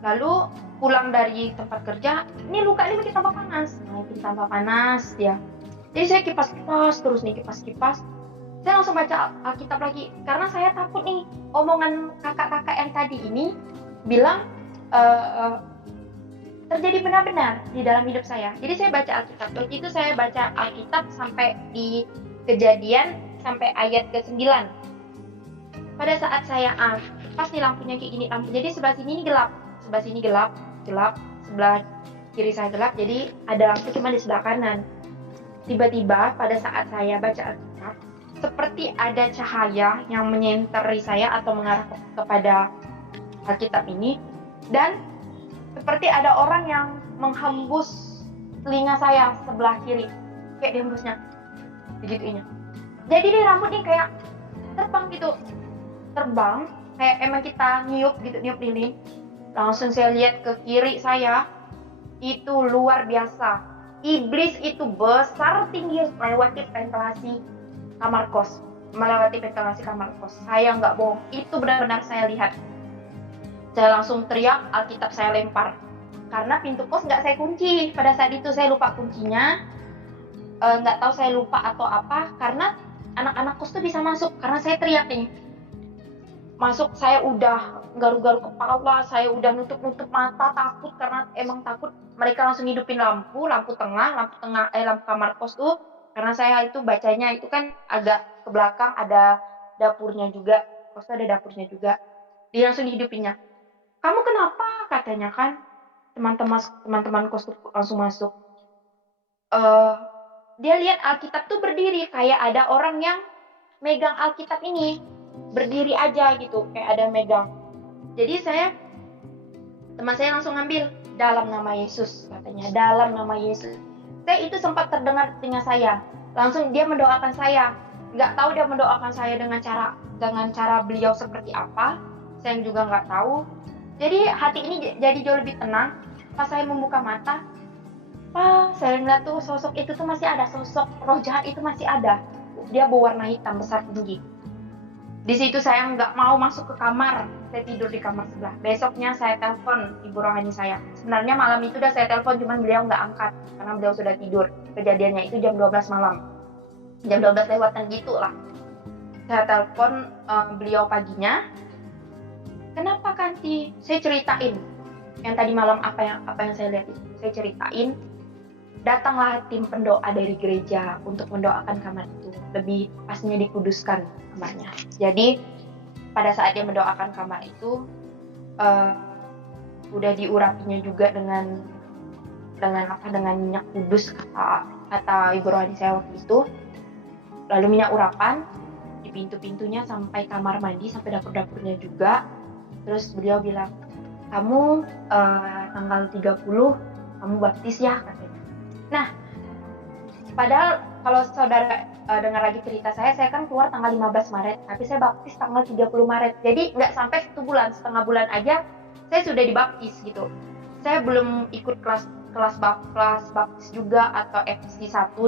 lalu pulang dari tempat kerja, ini luka ini makin tambah panas ya. Jadi saya kipas-kipas terus nih, saya langsung baca Alkitab lagi, karena saya takut nih omongan kakak-kakak yang tadi ini bilang terjadi benar-benar di dalam hidup saya. Jadi saya baca Alkitab. Waktu itu saya baca Alkitab sampai di Kejadian sampai ayat ke-9. Pada saat saya pas nih lampunya kayak gini, jadi sebelah sini gelap, sebelah kiri saya gelap, jadi ada lampu cuma di sebelah kanan. Tiba-tiba pada saat saya baca Alkitab, seperti ada cahaya yang menyenteri saya atau mengarah kepada Alkitab ini, dan seperti ada orang yang menghembus telinga saya sebelah kiri, kayak dihembusnya, begitunya. Jadi di rambut nih kayak terbang, kayak emang kita niup lilin. Langsung saya lihat ke kiri saya, itu luar biasa. Iblis itu besar tinggi melewati ventilasi kamar kos. Saya nggak bohong, itu benar-benar saya lihat. Saya langsung teriak, Alkitab saya lempar. Karena pintu kos nggak saya kunci. Pada saat itu saya lupa kuncinya. Nggak tahu saya lupa atau apa, karena anak-anak kos tuh bisa masuk, karena saya teriak nih. Masuk, saya udah garu-garu kepala, saya udah nutup mata, takut, karena emang takut. Mereka langsung hidupin lampu kamar kos tuh, karena saya itu bacanya itu kan agak ke belakang, ada dapurnya juga, kos tuh ada dapurnya juga. Dia langsung dihidupinnya. Kamu kenapa? Katanya kan. Teman-teman kos tuh langsung masuk. Dia lihat Alkitab tuh berdiri, kayak ada orang yang megang Alkitab ini, berdiri aja gitu, kayak ada megang. Jadi teman saya langsung ngambil, dalam nama Yesus, katanya, dalam nama Yesus. Saya itu sempat terdengar telinga saya, langsung dia mendoakan saya. nggak tahu dia mendoakan saya dengan cara beliau seperti apa, saya juga nggak tahu. Jadi hati ini jadi jauh lebih tenang. Pas saya membuka mata, saya ngeliat tuh sosok itu tuh masih ada, sosok roh jahat itu masih ada. Dia berwarna hitam besar tinggi. Di situ saya nggak mau masuk ke kamar, saya tidur di kamar sebelah. Besoknya saya telepon ibu rohani saya. Sebenarnya malam itu udah saya telepon, cuman beliau nggak angkat karena beliau sudah tidur. Kejadiannya itu jam 12 malam, jam 12 lewatan gitu lah. Saya telepon beliau paginya. Kenapa Kanti? Saya ceritain yang tadi malam apa yang saya lihat itu. Saya ceritain. Datanglah tim pendoa dari gereja untuk mendoakan kamar itu. Lebih pastinya dikuduskan kamarnya. Jadi pada saat dia mendoakan kamar itu, udah diurapinya juga dengan minyak kudus, kata ibu rohani saya waktu itu. Lalu minyak urapan di pintu-pintunya sampai kamar mandi, sampai dapur-dapurnya juga. Terus beliau bilang, kamu tanggal 30 kamu baptis ya, katanya. Nah, padahal kalau saudara dengar lagi cerita saya kan keluar tanggal 15 Maret, tapi saya baptis tanggal 30 Maret. Jadi nggak sampai 1 bulan, setengah bulan aja saya sudah dibaptis gitu. Saya belum ikut kelas baptis juga atau FC 1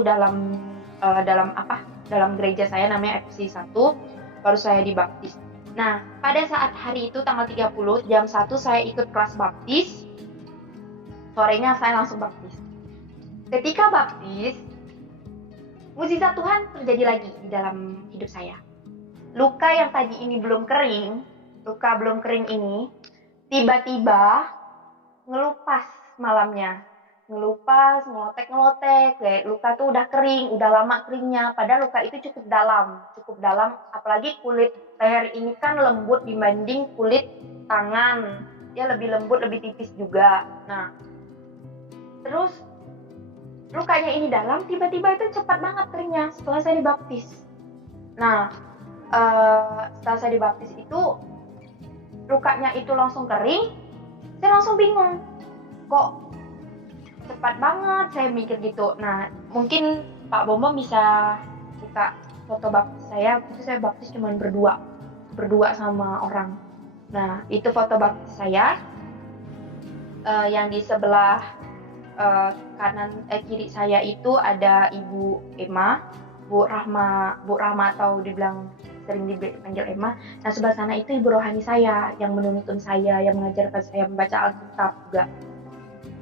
dalam gereja saya namanya FC 1, baru saya dibaptis. Nah, pada saat hari itu tanggal 30 jam 1 saya ikut kelas baptis. Sorenya saya langsung baptis. Ketika baptis, mujizat Tuhan terjadi lagi di dalam hidup saya. Luka yang tadi ini belum kering ini, tiba-tiba ngelupas malamnya. Ngelupas, ngelotek, luka tuh udah kering, udah lama keringnya, padahal luka itu cukup dalam, apalagi kulit leher ini kan lembut dibanding kulit tangan, dia lebih lembut, lebih tipis juga. Nah, terus lukanya ini dalam, tiba-tiba itu cepat banget keringnya setelah saya dibaptis. Nah, setelah saya dibaptis itu, lukanya itu langsung kering, saya langsung bingung, kok cepat banget, saya mikir gitu. Nah, mungkin Pak Bomo bisa buka foto baptis saya, itu saya baptis cuma berdua sama orang. Nah, itu foto baptis saya, yang di sebelah kiri saya itu ada Ibu Emma, Bu Rahma atau dibilang sering dipanggil Emma. Nah, sebelah sana itu ibu rohani saya yang menuntun saya, yang mengajarkan saya membaca Alkitab juga.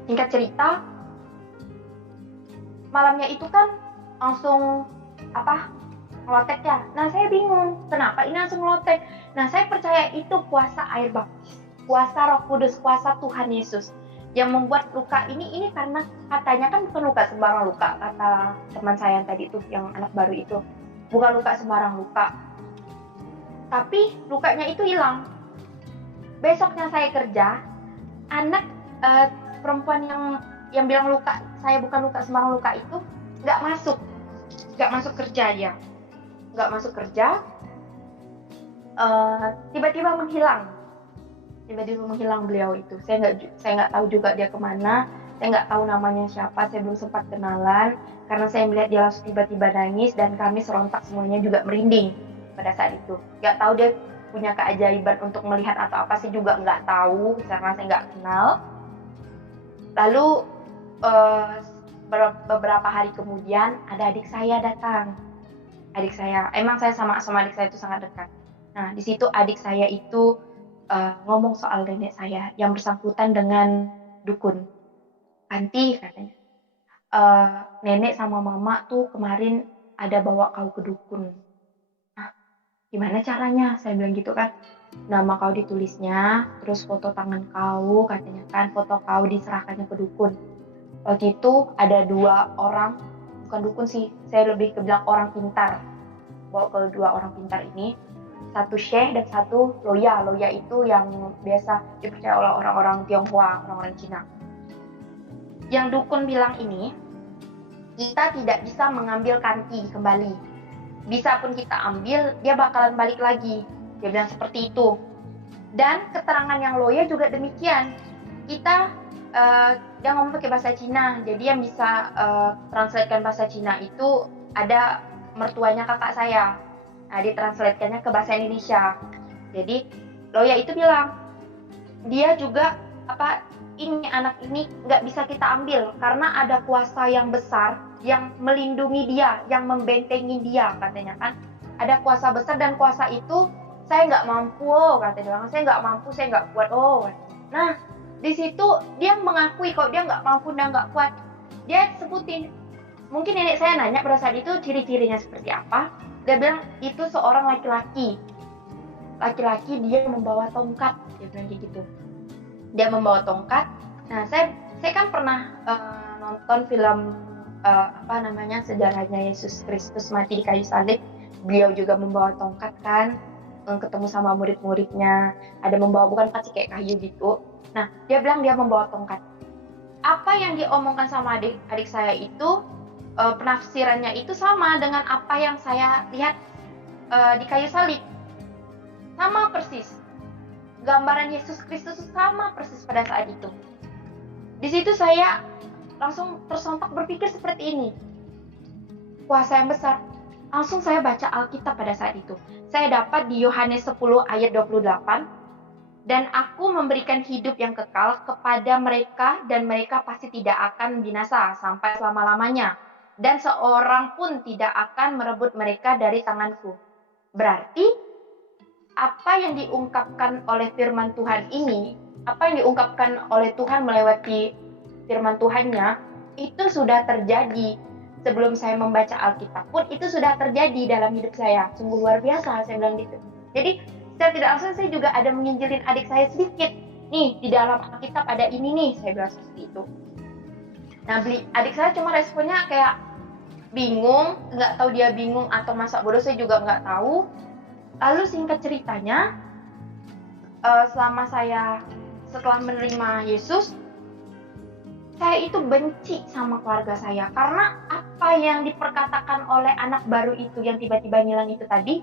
Singkat cerita, malamnya itu kan langsung ngelotek ya. Nah, saya bingung kenapa ini langsung ngelotek. Nah, saya percaya itu kuasa air baptis, kuasa Roh Kudus, kuasa Tuhan Yesus yang membuat luka ini karena katanya kan bukan luka sembarang luka, kata teman saya yang tadi itu, yang anak baru itu, bukan luka sembarang luka, tapi lukanya itu hilang. Besoknya saya kerja, anak perempuan yang bilang luka saya bukan luka sembarang luka itu nggak masuk kerja, dia nggak masuk kerja, tiba-tiba menghilang beliau itu. Saya nggak tahu juga dia kemana, saya nggak tahu namanya siapa, saya belum sempat kenalan karena saya melihat dia langsung tiba-tiba nangis dan kami serontak semuanya juga merinding pada saat itu. Nggak tahu dia punya keajaiban untuk melihat atau apa, saya juga nggak tahu karena saya nggak kenal. Lalu beberapa hari kemudian ada adik saya datang. Adik saya, emang saya sama adik saya itu sangat dekat. Nah, di situ adik saya itu ngomong soal nenek saya yang bersangkutan dengan dukun. Kanti, katanya, nenek sama mama tuh kemarin ada bawa kau ke dukun. Nah, gimana caranya? Saya bilang gitu kan. Nama kau ditulisnya, terus foto tangan kau, katanya kan, foto kau diserahkannya ke dukun. Waktu itu ada 2 orang, bukan dukun sih, saya lebih ke bilang orang pintar, bawa ke 2 orang pintar ini, satu syekh dan satu loya. Loya itu yang biasa dipercaya oleh orang-orang Tionghoa, orang-orang Cina. Yang dukun bilang ini, kita tidak bisa mengambil kanti kembali. Bisa pun kita ambil, dia bakalan balik lagi. Dia bilang seperti itu. Dan keterangan yang loya juga demikian. Kita, dia ngomong pakai bahasa Cina, jadi yang bisa translatekan bahasa Cina itu ada mertuanya kakak saya. Nah, ditranslatekannya ke bahasa Indonesia. Jadi Loya itu bilang, dia juga ini anak ini nggak bisa kita ambil karena ada kuasa yang besar yang melindungi dia, yang membentengi dia, katanya kan. Ada kuasa besar dan kuasa itu saya nggak mampu, katanya. Saya nggak mampu, saya nggak kuat. Nah, di situ dia mengakui kalau dia nggak mampu dan nggak kuat. Dia sebutin, mungkin nenek saya nanya pada saat itu ciri-cirinya seperti apa. Dia bilang itu seorang laki-laki. Laki-laki, dia membawa tongkat, dia bilang kayak gitu. Dia membawa tongkat. Nah, saya kan pernah nonton film sejarahnya Yesus Kristus mati di kayu salib. Beliau juga membawa tongkat kan, ketemu sama murid-muridnya. Ada membawa, bukan pasti kayak kayu gitu. Nah, dia bilang dia membawa tongkat. Apa yang diomongkan sama adik saya itu, penafsirannya itu sama dengan apa yang saya lihat di kayu salib. Sama persis. Gambaran Yesus Kristus sama persis pada saat itu. Di situ saya langsung tersontak berpikir seperti ini. Kuasa yang besar. Langsung saya baca Alkitab pada saat itu. Saya dapat di Yohanes 10 ayat 28. Dan aku memberikan hidup yang kekal kepada mereka dan mereka pasti tidak akan binasa sampai selama-lamanya. Dan seorang pun tidak akan merebut mereka dari tanganku. Berarti apa yang diungkapkan oleh firman Tuhan ini, apa yang diungkapkan oleh Tuhan melewati firman Tuhannya, itu sudah terjadi. Sebelum saya membaca Alkitab pun itu sudah terjadi dalam hidup saya. Sungguh luar biasa, saya bilang gitu. Jadi secara tidak langsung saya juga ada menginjilin adik saya sedikit. Nih, di dalam Alkitab ada ini nih, saya bilang seperti itu. Nah, adik saya cuma responnya kayak bingung, nggak tahu dia bingung atau masa bodoh, saya juga nggak tahu. Lalu singkat ceritanya, setelah menerima Yesus, saya itu benci sama keluarga saya. Karena apa yang diperkatakan oleh anak baru itu yang tiba-tiba ngilang itu tadi,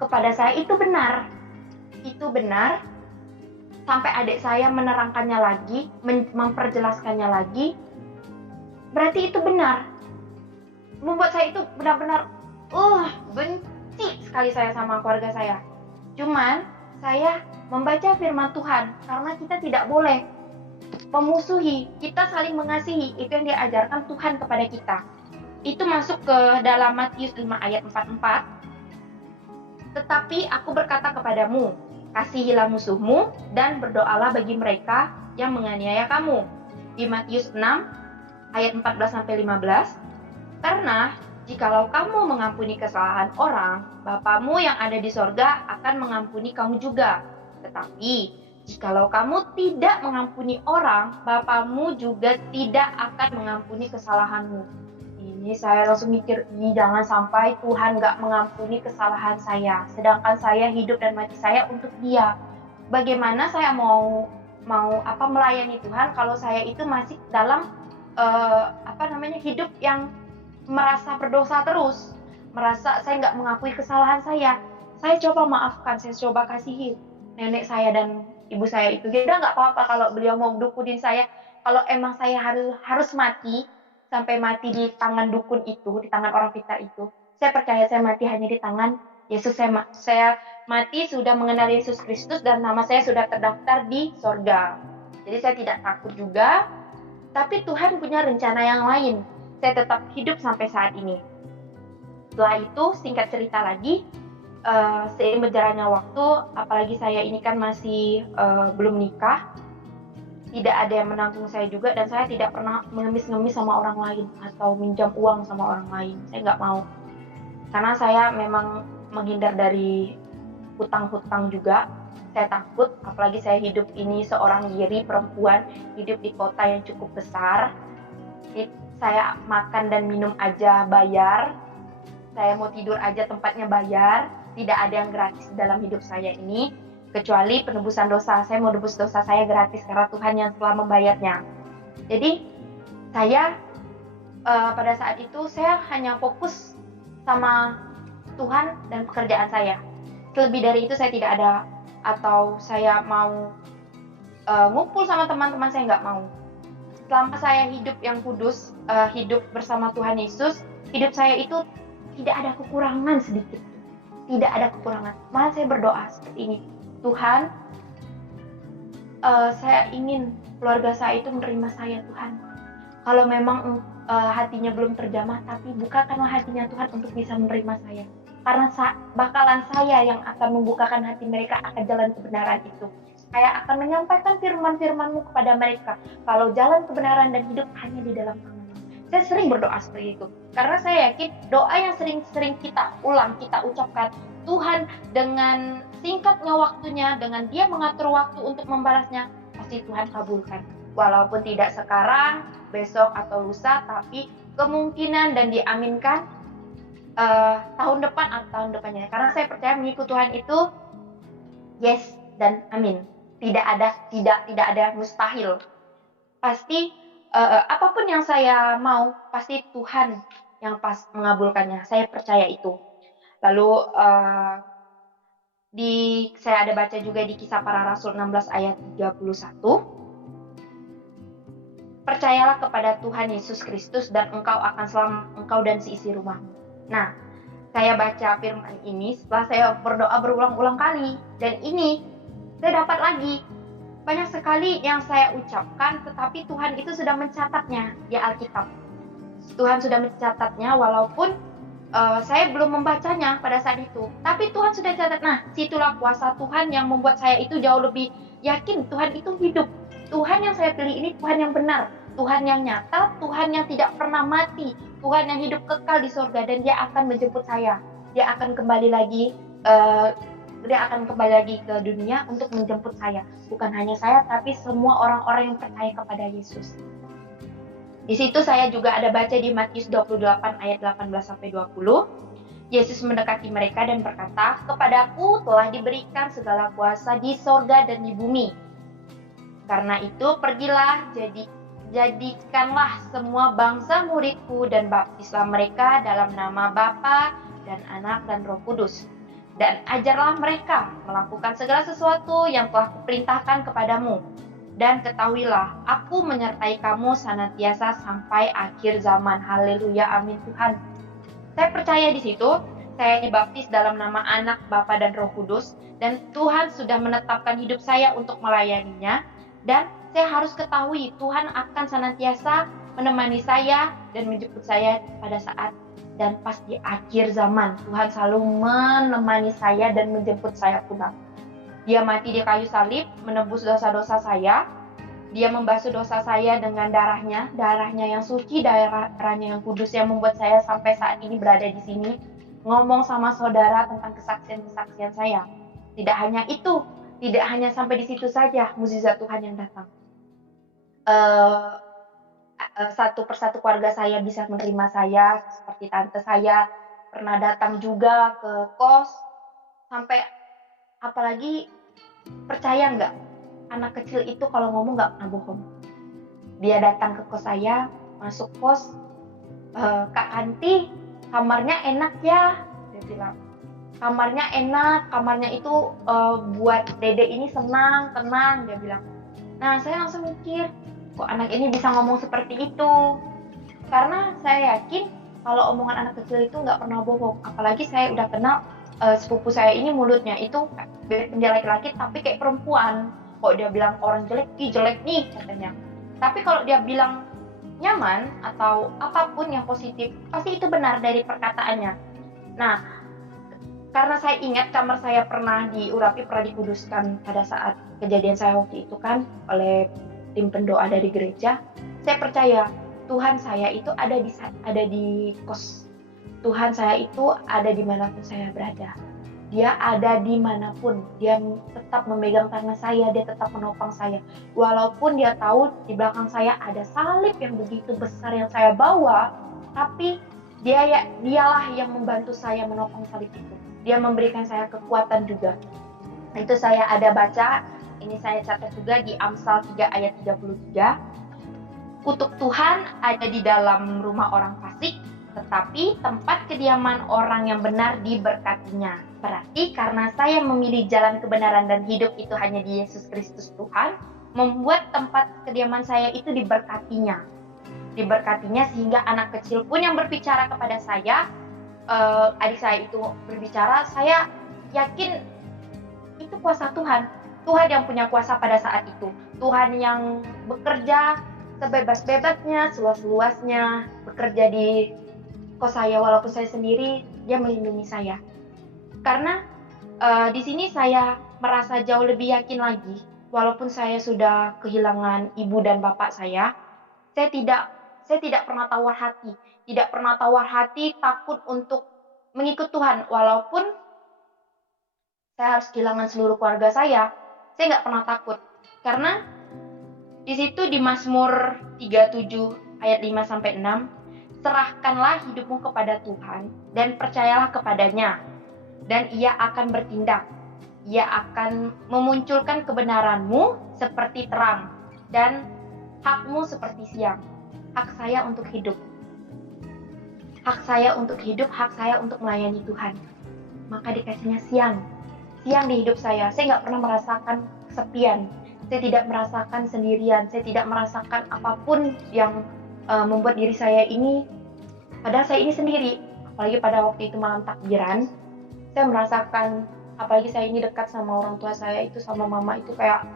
kepada saya itu benar. Itu benar. Sampai adik saya menerangkannya lagi, memperjelaskannya lagi. Berarti itu benar. Membuat saya itu benar-benar, benci sekali saya sama keluarga saya. Cuman, saya membaca firman Tuhan, karena kita tidak boleh memusuhi, kita saling mengasihi. Itu yang diajarkan Tuhan kepada kita. Itu masuk ke dalam Matius 5 ayat 44. Tetapi aku berkata kepadamu, kasihilah musuhmu dan berdoalah bagi mereka yang menganiaya kamu. Di Matius 6 ayat 14-15. Karena jikalau kamu mengampuni kesalahan orang, Bapamu yang ada di sorga akan mengampuni kamu juga. Tetapi jikalau kamu tidak mengampuni orang, Bapamu juga tidak akan mengampuni kesalahanmu. Ini saya langsung mikir, jangan sampai Tuhan gak mengampuni kesalahan saya. Sedangkan saya hidup dan mati saya untuk Dia. Bagaimana saya mau melayani Tuhan kalau saya itu masih dalam hidup yang merasa berdosa terus, merasa saya nggak mengakui kesalahan saya. Saya coba maafkan, saya coba kasihi nenek saya dan ibu saya itu. Dia nggak apa-apa kalau beliau mau dukunin saya. Kalau emang saya harus mati, sampai mati di tangan dukun itu, di tangan orang pintar itu, saya percaya saya mati hanya di tangan Yesus. Saya mati sudah mengenal Yesus Kristus dan nama saya sudah terdaftar di sorga. Jadi saya tidak takut juga. Tapi Tuhan punya rencana yang lain. Saya tetap hidup sampai saat ini. Setelah itu, singkat cerita lagi, seiring berjalannya waktu, apalagi saya ini kan masih belum nikah, tidak ada yang menanggung saya juga, dan saya tidak pernah mengemis-ngemis sama orang lain atau minjam uang sama orang lain. Saya nggak mau, karena saya memang menghindar dari hutang-hutang juga. Saya takut, apalagi saya hidup ini seorang diri perempuan, hidup di kota yang cukup besar. Saya makan dan minum aja bayar, saya mau tidur aja tempatnya bayar, tidak ada yang gratis dalam hidup saya ini, kecuali penebusan dosa. Saya mau nebus dosa saya gratis karena Tuhan yang telah membayarnya. Jadi saya pada saat itu saya hanya fokus sama Tuhan dan pekerjaan saya. Lebih dari itu saya tidak ada, atau saya mau ngumpul sama teman-teman, saya nggak mau. Selama saya hidup yang kudus, hidup bersama Tuhan Yesus, hidup saya itu tidak ada kekurangan sedikit. Tidak ada kekurangan. Malah saya berdoa seperti ini. Tuhan, saya ingin keluarga saya itu menerima saya, Tuhan. Kalau memang hatinya belum terjamah, tapi bukakanlah hatinya Tuhan untuk bisa menerima saya. Karena bakalan saya yang akan membukakan hati mereka akan jalan kebenaran itu. Saya akan menyampaikan firman-firman-Mu kepada mereka. Kalau jalan kebenaran dan hidup hanya di dalam tangan. Saya sering berdoa seperti itu. Karena saya yakin doa yang sering-sering kita ulang, kita ucapkan, Tuhan dengan singkatnya waktunya, dengan Dia mengatur waktu untuk membalasnya, pasti Tuhan kabulkan. Walaupun tidak sekarang, besok atau lusa, tapi kemungkinan dan diaminkan tahun depan atau tahun depannya. Karena saya percaya mengikut Tuhan itu yes dan amin. Tidak ada mustahil. Pasti apapun yang saya mau, pasti Tuhan yang pas mengabulkannya. Saya percaya itu. Lalu saya ada baca juga di Kisah Para Rasul 16 ayat 31. Percayalah kepada Tuhan Yesus Kristus dan engkau akan selamat, engkau dan seisi rumahmu. Nah, saya baca firman ini setelah saya berdoa berulang-ulang kali. Dan ini, saya dapat lagi. Banyak sekali yang saya ucapkan, tetapi Tuhan itu sudah mencatatnya di Alkitab. Tuhan sudah mencatatnya walaupun saya belum membacanya pada saat itu. Tapi Tuhan sudah catat. Nah, situlah kuasa Tuhan yang membuat saya itu jauh lebih yakin Tuhan itu hidup. Tuhan yang saya pilih ini Tuhan yang benar. Tuhan yang nyata, Tuhan yang tidak pernah mati, Tuhan yang hidup kekal di surga, dan Dia akan menjemput saya. Dia akan kembali lagi ke dunia untuk menjemput saya. Bukan hanya saya, tapi semua orang-orang yang percaya kepada Yesus. Di situ saya juga ada baca di Matius 28 ayat 18-20. Yesus mendekati mereka dan berkata, "Kepadaku telah diberikan segala kuasa di sorga dan di bumi. Karena itu pergilah, jadikanlah semua bangsa muridku dan baptislah mereka dalam nama Bapa dan Anak dan Roh Kudus. Dan ajarlah mereka melakukan segala sesuatu yang telah kuperintahkan kepadamu. Dan ketahuilah, aku menyertai kamu senantiasa sampai akhir zaman." Haleluya, amin Tuhan. Saya percaya di situ, saya dibaptis dalam nama Anak, Bapa dan Roh Kudus. Dan Tuhan sudah menetapkan hidup saya untuk melayaninya. Dan saya harus ketahui Tuhan akan senantiasa menemani saya dan menjemput saya pada saat dan pas di akhir zaman. Tuhan selalu menemani saya dan menjemput saya pulang. Dia mati di kayu salib, menebus dosa-dosa saya. Dia membasuh dosa saya dengan darahnya yang suci, darahnya yang kudus, yang membuat saya sampai saat ini berada di sini, ngomong sama saudara tentang kesaksian-kesaksian saya. Tidak hanya itu, tidak hanya sampai di situ saja mukjizat Tuhan yang datang. Satu persatu keluarga saya bisa menerima saya, seperti tante saya pernah datang juga ke kos. Sampai apalagi percaya nggak, anak kecil itu kalau ngomong nggak pernah bohong. Dia datang ke kos saya, masuk kos, "Kak Anti, kamarnya enak ya," dia bilang. "Kamarnya enak, kamarnya itu buat dede ini senang, tenang," dia bilang. Nah, saya langsung mikir, kok anak ini bisa ngomong seperti itu? Karena saya yakin kalau omongan anak kecil itu nggak pernah bohong. Apalagi saya udah kenal sepupu saya ini mulutnya itu dia laki-laki tapi kayak perempuan. Kok dia bilang orang jelek, ih jelek nih katanya. Tapi kalau dia bilang nyaman atau apapun yang positif, pasti itu benar dari perkataannya. Nah, karena saya ingat kamar saya pernah diurapi, pernah dikuduskan pada saat kejadian saya waktu itu kan oleh tim pendoa dari gereja. Saya percaya Tuhan saya itu ada di kos. Tuhan saya itu ada dimanapun saya berada. Dia ada dimanapun. Dia tetap memegang tangan saya. Dia tetap menopang saya. Walaupun dia tahu di belakang saya ada salib yang begitu besar yang saya bawa, tapi dialah yang membantu saya menopang salib itu. Dia memberikan saya kekuatan juga. Itu saya ada baca. Ini saya catat juga di Amsal 3 ayat 33. "Kutuk Tuhan ada di dalam rumah orang fasik, tetapi tempat kediaman orang yang benar diberkatinya." Berarti karena saya memilih jalan kebenaran dan hidup itu hanya di Yesus Kristus Tuhan, membuat tempat kediaman saya itu diberkatinya. Diberkatinya sehingga anak kecil pun yang berbicara kepada saya, adik saya itu berbicara, saya yakin itu kuasa Tuhan. Tuhan yang punya kuasa pada saat itu. Tuhan yang bekerja sebebas-bebasnya, seluas-luasnya, bekerja di kos saya walaupun saya sendiri, dia melindungi saya. Karena di sini saya merasa jauh lebih yakin lagi, walaupun saya sudah kehilangan ibu dan bapak saya tidak pernah tawar hati, takut untuk mengikut Tuhan, walaupun saya harus kehilangan seluruh keluarga saya nggak pernah takut. Karena di situ di Mazmur 37 ayat 5 sampai 6, serahkanlah hidupmu kepada Tuhan dan percayalah kepadanya, dan Ia akan bertindak. Ia akan memunculkan kebenaranmu seperti terang dan hakmu seperti siang. Hak saya untuk hidup. Hak saya untuk hidup, hak saya untuk melayani Tuhan. Maka dikasihnya siang di hidup saya. Saya nggak pernah merasakan kesepian. Saya tidak merasakan sendirian. Saya tidak merasakan apapun yang membuat diri saya ini, padahal saya ini sendiri. Apalagi pada waktu itu malam takbiran, saya merasakan, apalagi saya ini dekat sama orang tua saya itu, sama mama itu kayak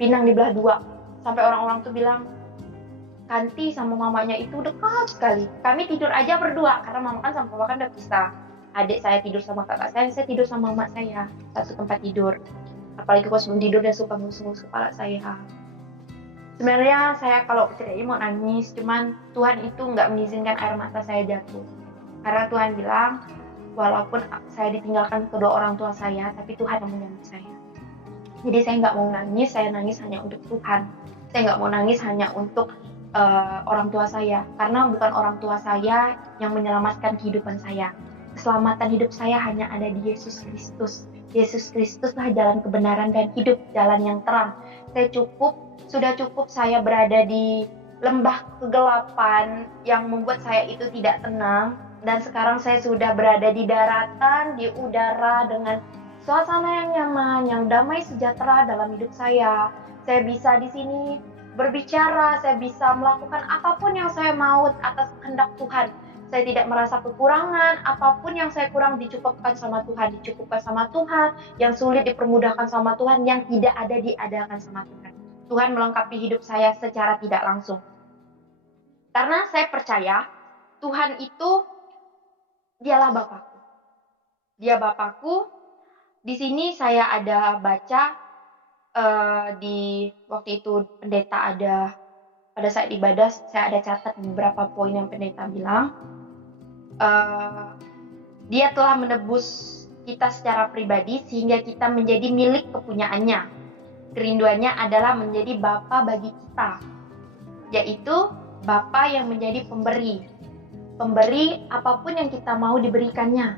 pinang dibelah dua. Sampai orang-orang tuh bilang, Kanti sama mamanya itu dekat sekali. Kami tidur aja berdua, karena mama kan sama papa kan udah pisah. Adik saya tidur sama kakak saya tidur sama mama saya, satu tempat tidur. Apalagi kalau sebelum tidur dia suka ngus-ngus kepala saya. Sebenarnya saya kalau cerai mau nangis, cuman Tuhan itu nggak mengizinkan air mata saya jatuh. Karena Tuhan bilang, walaupun saya ditinggalkan kedua orang tua saya, tapi Tuhan yang menyambut saya. Jadi saya nggak mau nangis, saya nangis hanya untuk Tuhan. Saya nggak mau nangis hanya untuk orang tua saya, karena bukan orang tua saya yang menyelamatkan kehidupan saya. Keselamatan hidup saya hanya ada di Yesus Kristus. Yesus Kristuslah jalan kebenaran dan hidup, jalan yang terang. Sudah cukup saya berada di lembah kegelapan yang membuat saya itu tidak tenang, dan sekarang saya sudah berada di daratan, di udara dengan suasana yang nyaman, yang damai sejahtera dalam hidup saya. Saya bisa di sini berbicara, saya bisa melakukan apapun yang saya mau atas kehendak Tuhan. Saya tidak merasa kekurangan, apapun yang saya kurang dicukupkan sama Tuhan, yang sulit dipermudahkan sama Tuhan, yang tidak ada diadakan sama Tuhan. Tuhan melengkapi hidup saya secara tidak langsung. Karena saya percaya Tuhan itu dialah Bapakku. Dia Bapakku. Di sini saya ada baca di waktu itu pendeta ada, pada saat ibadah saya ada catat beberapa poin yang pendeta bilang. Dia telah menebus kita secara pribadi sehingga kita menjadi milik kepunyaannya. Kerinduannya adalah menjadi Bapa bagi kita, yaitu Bapa yang menjadi pemberi apapun yang kita mau diberikannya.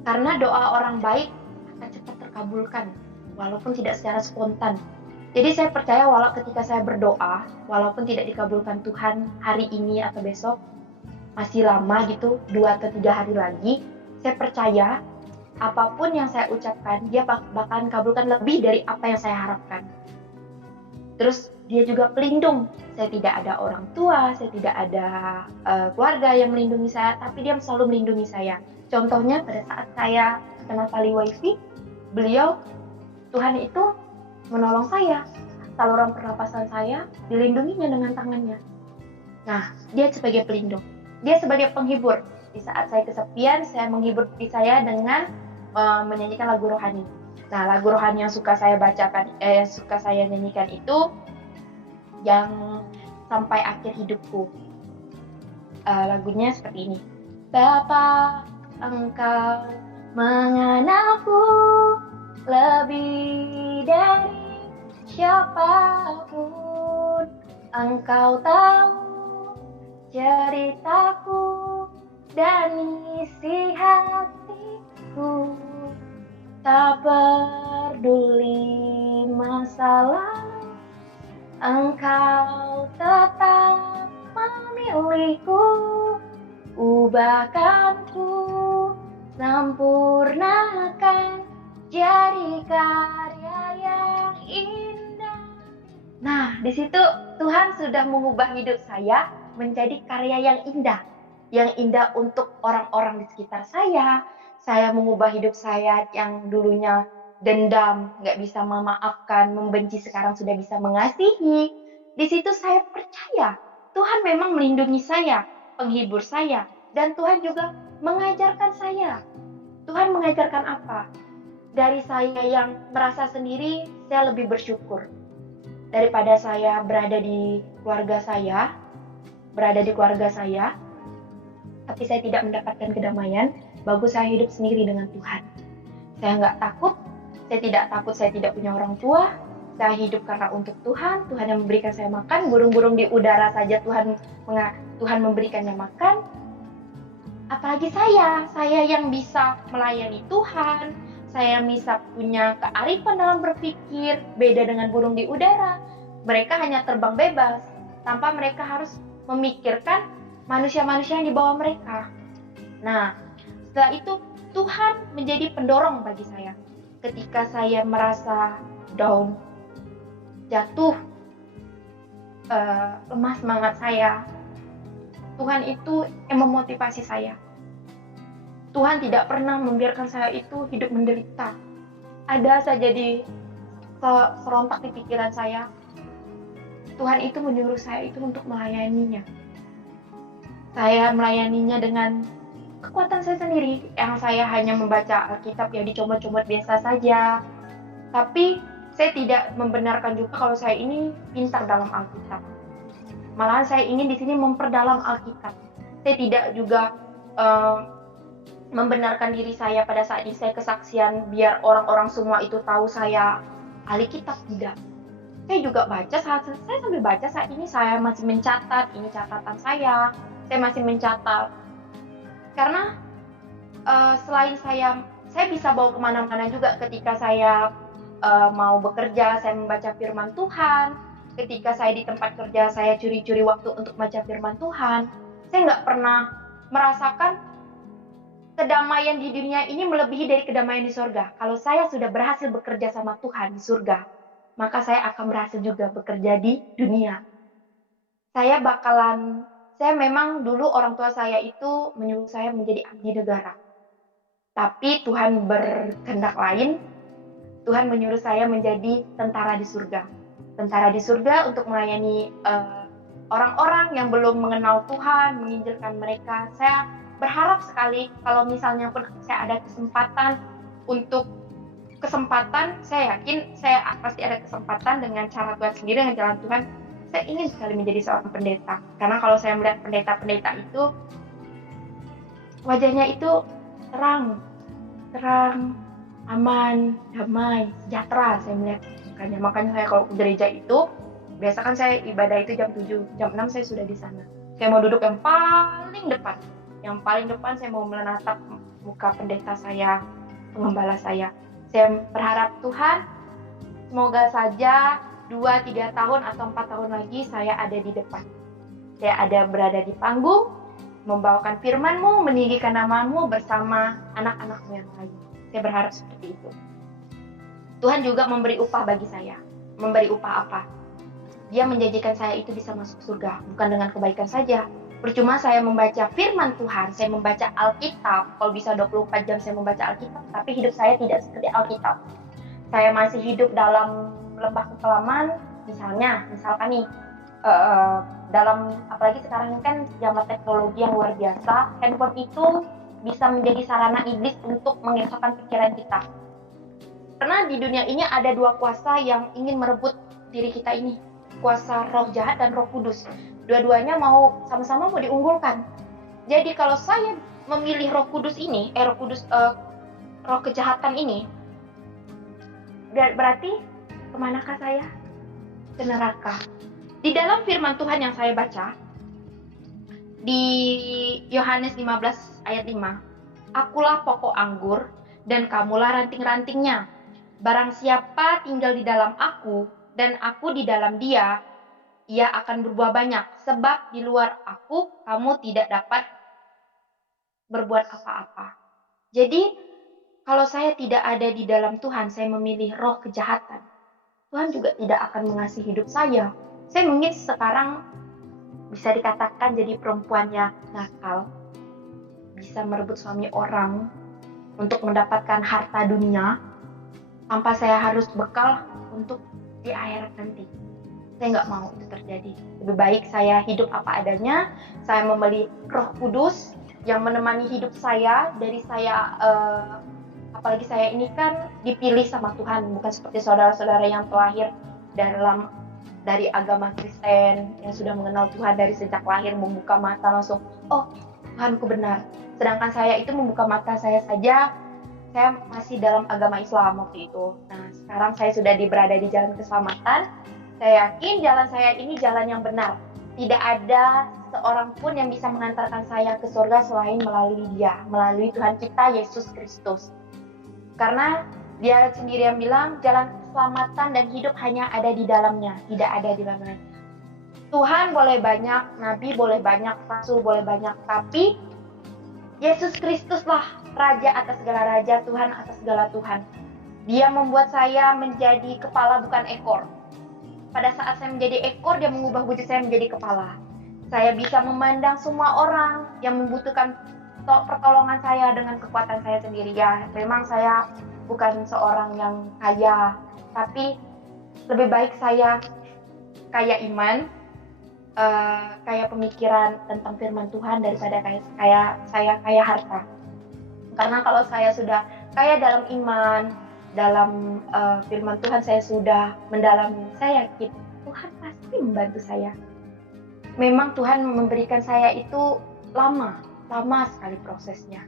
Karena doa orang baik akan cepat terkabulkan, walaupun tidak secara spontan. Jadi saya percaya walau ketika saya berdoa, walaupun tidak dikabulkan Tuhan hari ini atau besok, masih lama gitu, 2 atau 3 hari lagi, saya percaya apapun yang saya ucapkan, dia bakalan kabulkan lebih dari apa yang saya harapkan. Terus dia juga pelindung. Saya tidak ada orang tua, saya tidak ada keluarga yang melindungi saya, tapi dia selalu melindungi saya. Contohnya pada saat saya kena tali wifi, Tuhan itu menolong saya. Saluran pernapasan saya dilindunginya dengan tangannya. Nah, dia sebagai pelindung. Dia sebagai penghibur. Di saat saya kesepian, saya menghibur diri saya dengan menyanyikan lagu rohani. Nah, lagu rohani yang suka saya nyanyikan itu yang sampai akhir hidupku. Lagunya seperti ini. Bapa, Engkau mengenalku lebih dari siapapun. Engkau tahu ceritaku dan isi hatiku. Tak peduli masalah, Engkau tetap memilihku. Ubahkanku, sempurnakan, jadi karya yang indah. Nah, di situ Tuhan sudah mengubah hidup saya menjadi karya yang indah, yang indah untuk orang-orang di sekitar saya. Saya mengubah hidup saya yang dulunya dendam, nggak bisa memaafkan, membenci, sekarang sudah bisa mengasihi. Di situ saya percaya Tuhan memang melindungi saya, penghibur saya, dan Tuhan juga mengajarkan saya. Tuhan mengajarkan apa? Dari saya yang merasa sendiri, saya lebih bersyukur. Daripada saya berada di keluarga saya, tapi saya tidak mendapatkan kedamaian, bagus saya hidup sendiri dengan Tuhan. Saya nggak takut, saya tidak punya orang tua, saya hidup karena untuk Tuhan yang memberikan saya makan, burung-burung di udara saja Tuhan memberikannya makan. Apalagi saya yang bisa melayani Tuhan, saya bisa punya kearifan dalam berpikir, beda dengan burung di udara. Mereka hanya terbang bebas, tanpa mereka harus memikirkan manusia-manusia yang di bawah mereka. Nah, setelah itu Tuhan menjadi pendorong bagi saya. Ketika saya merasa down, jatuh, lemah semangat saya, Tuhan itu yang memotivasi saya. Tuhan tidak pernah membiarkan saya itu hidup menderita. Ada saja di serontak di pikiran saya, Tuhan itu menyuruh saya itu untuk melayaninya. Saya melayaninya dengan kekuatan saya sendiri, yang saya hanya membaca Alkitab ya dicomot-comot biasa saja. Tapi saya tidak membenarkan juga kalau saya ini pintar dalam Alkitab. Malahan saya ingin di sini memperdalam Alkitab. Saya tidak juga membenarkan diri saya pada saat ini saya kesaksian biar orang-orang semua itu tahu saya ahli kitab, tidak. Saya juga baca, saya sambil baca saat ini saya masih mencatat, ini catatan saya masih mencatat. Karena selain saya bisa bawa kemana-mana juga ketika saya mau bekerja, saya membaca firman Tuhan. Ketika saya di tempat kerja, saya curi-curi waktu untuk baca firman Tuhan. Saya nggak pernah merasakan kedamaian di dunia ini melebihi dari kedamaian di surga. Kalau saya sudah berhasil bekerja sama Tuhan di surga, maka saya akan berhasil juga bekerja di dunia. Saya memang dulu orang tua saya itu menyuruh saya menjadi abdi negara. Tapi Tuhan berkehendak lain, Tuhan menyuruh saya menjadi tentara di surga. Tentara di surga untuk melayani orang-orang yang belum mengenal Tuhan, menginjilkan mereka. Saya berharap sekali kalau misalnya pun saya ada kesempatan, saya yakin saya pasti ada kesempatan dengan cara Tuhan sendiri, dengan jalan Tuhan. Saya ingin sekali menjadi seorang pendeta. Karena kalau saya melihat pendeta-pendeta itu, wajahnya itu terang, aman, damai, sejahtera saya melihat. Makanya saya kalau ke gereja itu, biasa kan saya ibadah itu jam 7, jam 6 saya sudah di sana. Saya mau duduk yang paling depan. Yang paling depan saya mau menatap muka pendeta saya, pengembala saya. Saya berharap Tuhan, semoga saja 2-3 tahun atau 4 tahun lagi saya ada di depan. Saya ada berada di panggung, membawakan firman-Mu, meninggikan nama-Mu bersama anak-anak-Mu yang lain. Saya berharap seperti itu. Tuhan juga memberi upah bagi saya. Memberi upah apa? Dia menjanjikan saya itu bisa masuk surga, bukan dengan kebaikan saja. Percuma saya membaca firman Tuhan, saya membaca Alkitab, kalau bisa 24 jam saya membaca Alkitab, tapi hidup saya tidak seperti Alkitab. Saya masih hidup dalam lembah kekelaman, misalkan nih, dalam, apalagi sekarang ini kan zaman teknologi yang luar biasa, handphone itu bisa menjadi sarana iblis untuk mengesahkan pikiran kita. Karena di dunia ini ada dua kuasa yang ingin merebut diri kita ini, kuasa roh jahat dan roh kudus. Dua-duanya sama-sama mau diunggulkan. Jadi kalau saya memilih roh kudus ini, roh kejahatan ini, berarti kemanakah saya? Ke neraka. Di dalam firman Tuhan yang saya baca, di Yohanes 15 ayat 5, akulah pokok anggur dan kamulah ranting-rantingnya. Barang siapa tinggal di dalam aku dan aku di dalam dia, ia akan berbuah banyak. Sebab di luar aku, kamu tidak dapat berbuat apa-apa. Jadi, kalau saya tidak ada di dalam Tuhan, saya memilih roh kejahatan, Tuhan juga tidak akan mengasihi hidup saya. Saya mungkin sekarang bisa dikatakan jadi perempuan yang nakal. bisa merebut suami orang untuk mendapatkan harta dunia tanpa saya harus bekal untuk di akhirat nanti. Saya nggak mau itu terjadi. Lebih baik saya hidup apa adanya, saya membeli Roh Kudus yang menemani hidup saya dari saya, apalagi saya ini kan dipilih sama Tuhan, bukan seperti saudara-saudara yang terlahir dari agama Kristen yang sudah mengenal Tuhan dari sejak lahir, membuka mata langsung, oh Tuhanku benar. Sedangkan saya itu membuka mata saya saja, saya masih dalam agama Islam waktu itu. Nah, sekarang saya sudah berada di jalan keselamatan. Saya yakin jalan saya ini jalan yang benar. Tidak ada seorang pun yang bisa mengantarkan saya ke surga selain melalui Dia, melalui Tuhan kita Yesus Kristus. Karena Dia sendiri yang bilang jalan keselamatan dan hidup hanya ada di dalamnya, tidak ada di lain. Tuhan boleh banyak, nabi boleh banyak, rasul boleh banyak, tapi Yesus Kristuslah Raja atas segala raja, Tuhan atas segala Tuhan. Dia membuat saya menjadi kepala bukan ekor. Pada saat saya menjadi ekor, Dia mengubah wujud saya menjadi kepala. Saya bisa memandang semua orang yang membutuhkan pertolongan saya dengan kekuatan saya sendiri. Ya, memang saya bukan seorang yang kaya, tapi lebih baik saya kaya iman, kaya pemikiran tentang firman Tuhan daripada saya kaya harta. Karena kalau saya sudah kaya dalam iman, dalam firman Tuhan, saya sudah mendalami, saya yakin Tuhan pasti membantu saya. Memang Tuhan memberikan saya itu lama sekali prosesnya.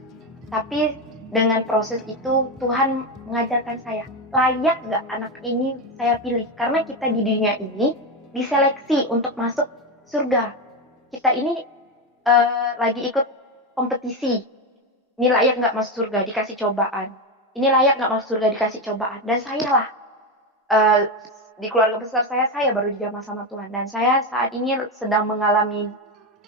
Tapi dengan proses itu Tuhan mengajarkan saya, layak gak anak ini saya pilih? Karena kita di dunia ini diseleksi untuk masuk surga. Kita ini lagi ikut kompetisi. Ini layak gak masuk surga, dikasih cobaan. Ini layak gak masuk surga, dikasih cobaan. Dan saya lah, di keluarga besar saya baru dijamah sama Tuhan. Dan saya saat ini sedang mengalami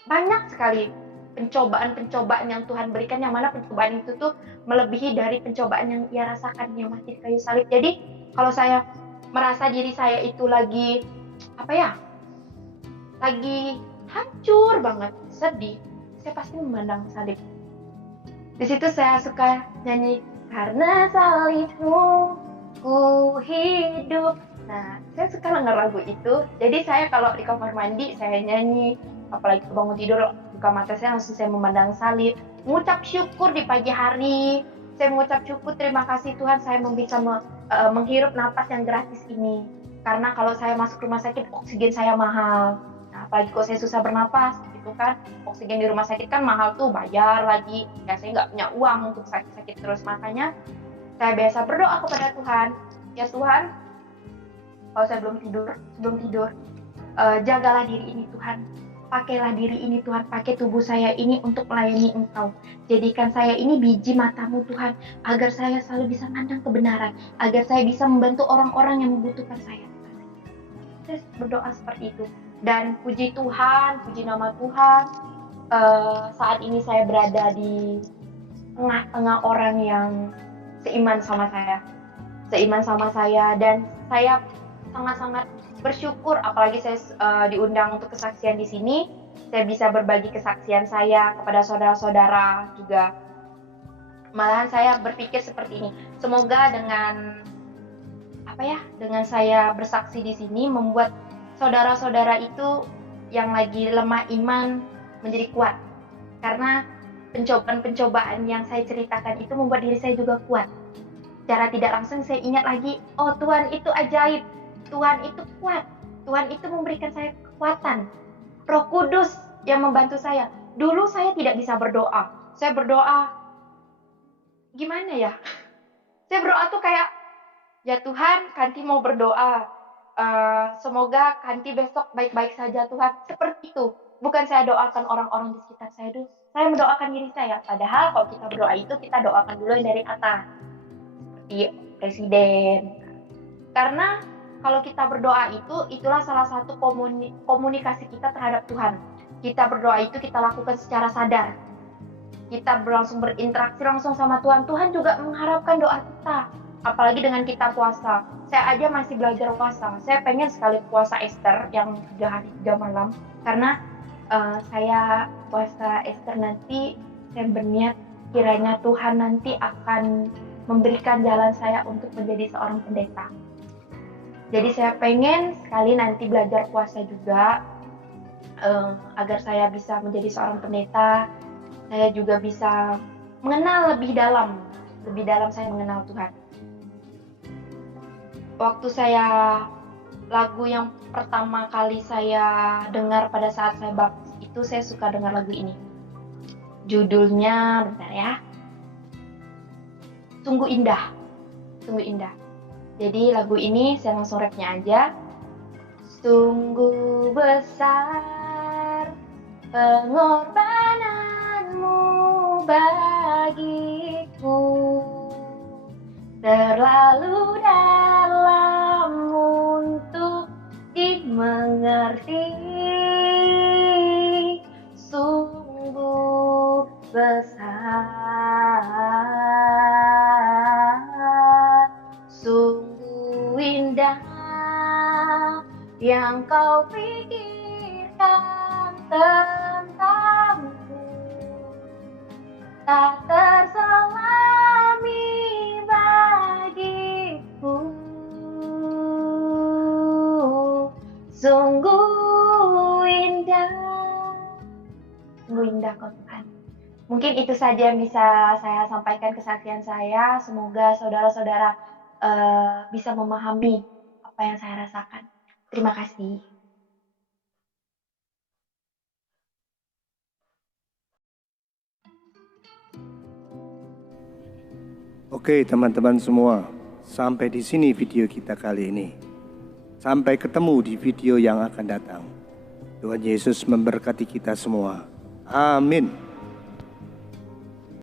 banyak sekali pencobaan-pencobaan yang Tuhan berikan, yang mana pencobaan itu tuh melebihi dari pencobaan yang Ia rasakan yang mati di kayu salib. Jadi kalau saya merasa diri saya itu lagi lagi hancur banget, sedih, saya pasti memandang salib. Di situ saya suka nyanyi, karena salibmu ku hidup. Nah, saya suka dengar lagu itu. Jadi saya kalau di kamar mandi saya nyanyi, apalagi bangun tidur buka mata saya langsung saya memandang salib, mengucap syukur di pagi hari. Saya mengucap syukur, terima kasih Tuhan saya bisa menghirup napas yang gratis ini. Karena kalau saya masuk rumah sakit oksigen saya mahal. Nah, apalagi kalau saya susah bernapas gitu kan, oksigen di rumah sakit kan mahal tuh, bayar lagi. Ya saya nggak punya uang untuk sakit-sakit terus, makanya saya biasa berdoa kepada Tuhan. Ya Tuhan, kalau saya sebelum tidur, jagalah diri ini Tuhan. Pakailah diri ini Tuhan, pakai tubuh saya ini untuk melayani Engkau. Jadikan saya ini biji matamu Tuhan, agar saya selalu bisa mandang kebenaran, agar saya bisa membantu orang-orang yang membutuhkan saya. Saya berdoa seperti itu. Dan puji Tuhan, puji nama Tuhan, saat ini saya berada di tengah-tengah orang yang seiman sama saya, dan saya sangat-sangat bersyukur, apalagi saya diundang untuk kesaksian di sini. Saya bisa berbagi kesaksian saya kepada saudara-saudara juga. Malahan saya berpikir seperti ini, semoga dengan saya bersaksi di sini membuat saudara-saudara itu yang lagi lemah iman menjadi kuat. Karena pencobaan-pencobaan yang saya ceritakan itu membuat diri saya juga kuat. Secara tidak langsung saya ingat lagi, oh Tuhan itu ajaib, Tuhan itu kuat, Tuhan itu memberikan saya kekuatan. Roh Kudus yang membantu saya. Dulu saya tidak bisa berdoa. Saya berdoa, gimana ya? Saya berdoa tuh kayak, ya Tuhan, Kanti mau berdoa. Semoga Kanti besok baik-baik saja Tuhan. Seperti itu. Bukan saya doakan orang-orang di sekitar saya dulu. Saya mendoakan diri saya. Padahal kalau kita berdoa itu, kita doakan dulu yang dari atas. Seperti presiden. Karena kalau kita berdoa itulah salah satu komunikasi kita terhadap Tuhan. Kita berdoa itu kita lakukan secara sadar. Kita langsung berinteraksi langsung sama Tuhan. Tuhan juga mengharapkan doa kita. Apalagi dengan kita puasa. Saya aja masih belajar puasa. Saya pengen sekali puasa Ester yang 3 hari 3 malam. Karena saya puasa Ester nanti saya berniat kiranya Tuhan nanti akan memberikan jalan saya untuk menjadi seorang pendeta. Jadi saya pengen sekali nanti belajar puasa juga, agar saya bisa menjadi seorang pendeta. Saya juga bisa mengenal lebih dalam saya mengenal Tuhan. Waktu lagu yang pertama kali saya dengar pada saat saya baptis itu, saya suka dengar lagu ini. Judulnya, bentar ya, Sungguh Indah. Sungguh Indah. Jadi lagu ini saya langsung rapnya aja. Sungguh besar pengorbananmu bagiku, terlalu dalam untuk dimengerti. Sungguh besar, sungguh indah yang kau pikirkan tentangku, tak terselami bagiku. Sungguh indah kau Tuhan. Mungkin itu saja yang bisa saya sampaikan kesaksian saya. Semoga saudara-saudara bisa memahami apa yang saya rasakan. Terima kasih. Oke teman-teman semua, sampai di sini video kita kali ini. Sampai ketemu di video yang akan datang. Tuhan Yesus memberkati kita semua. Amin.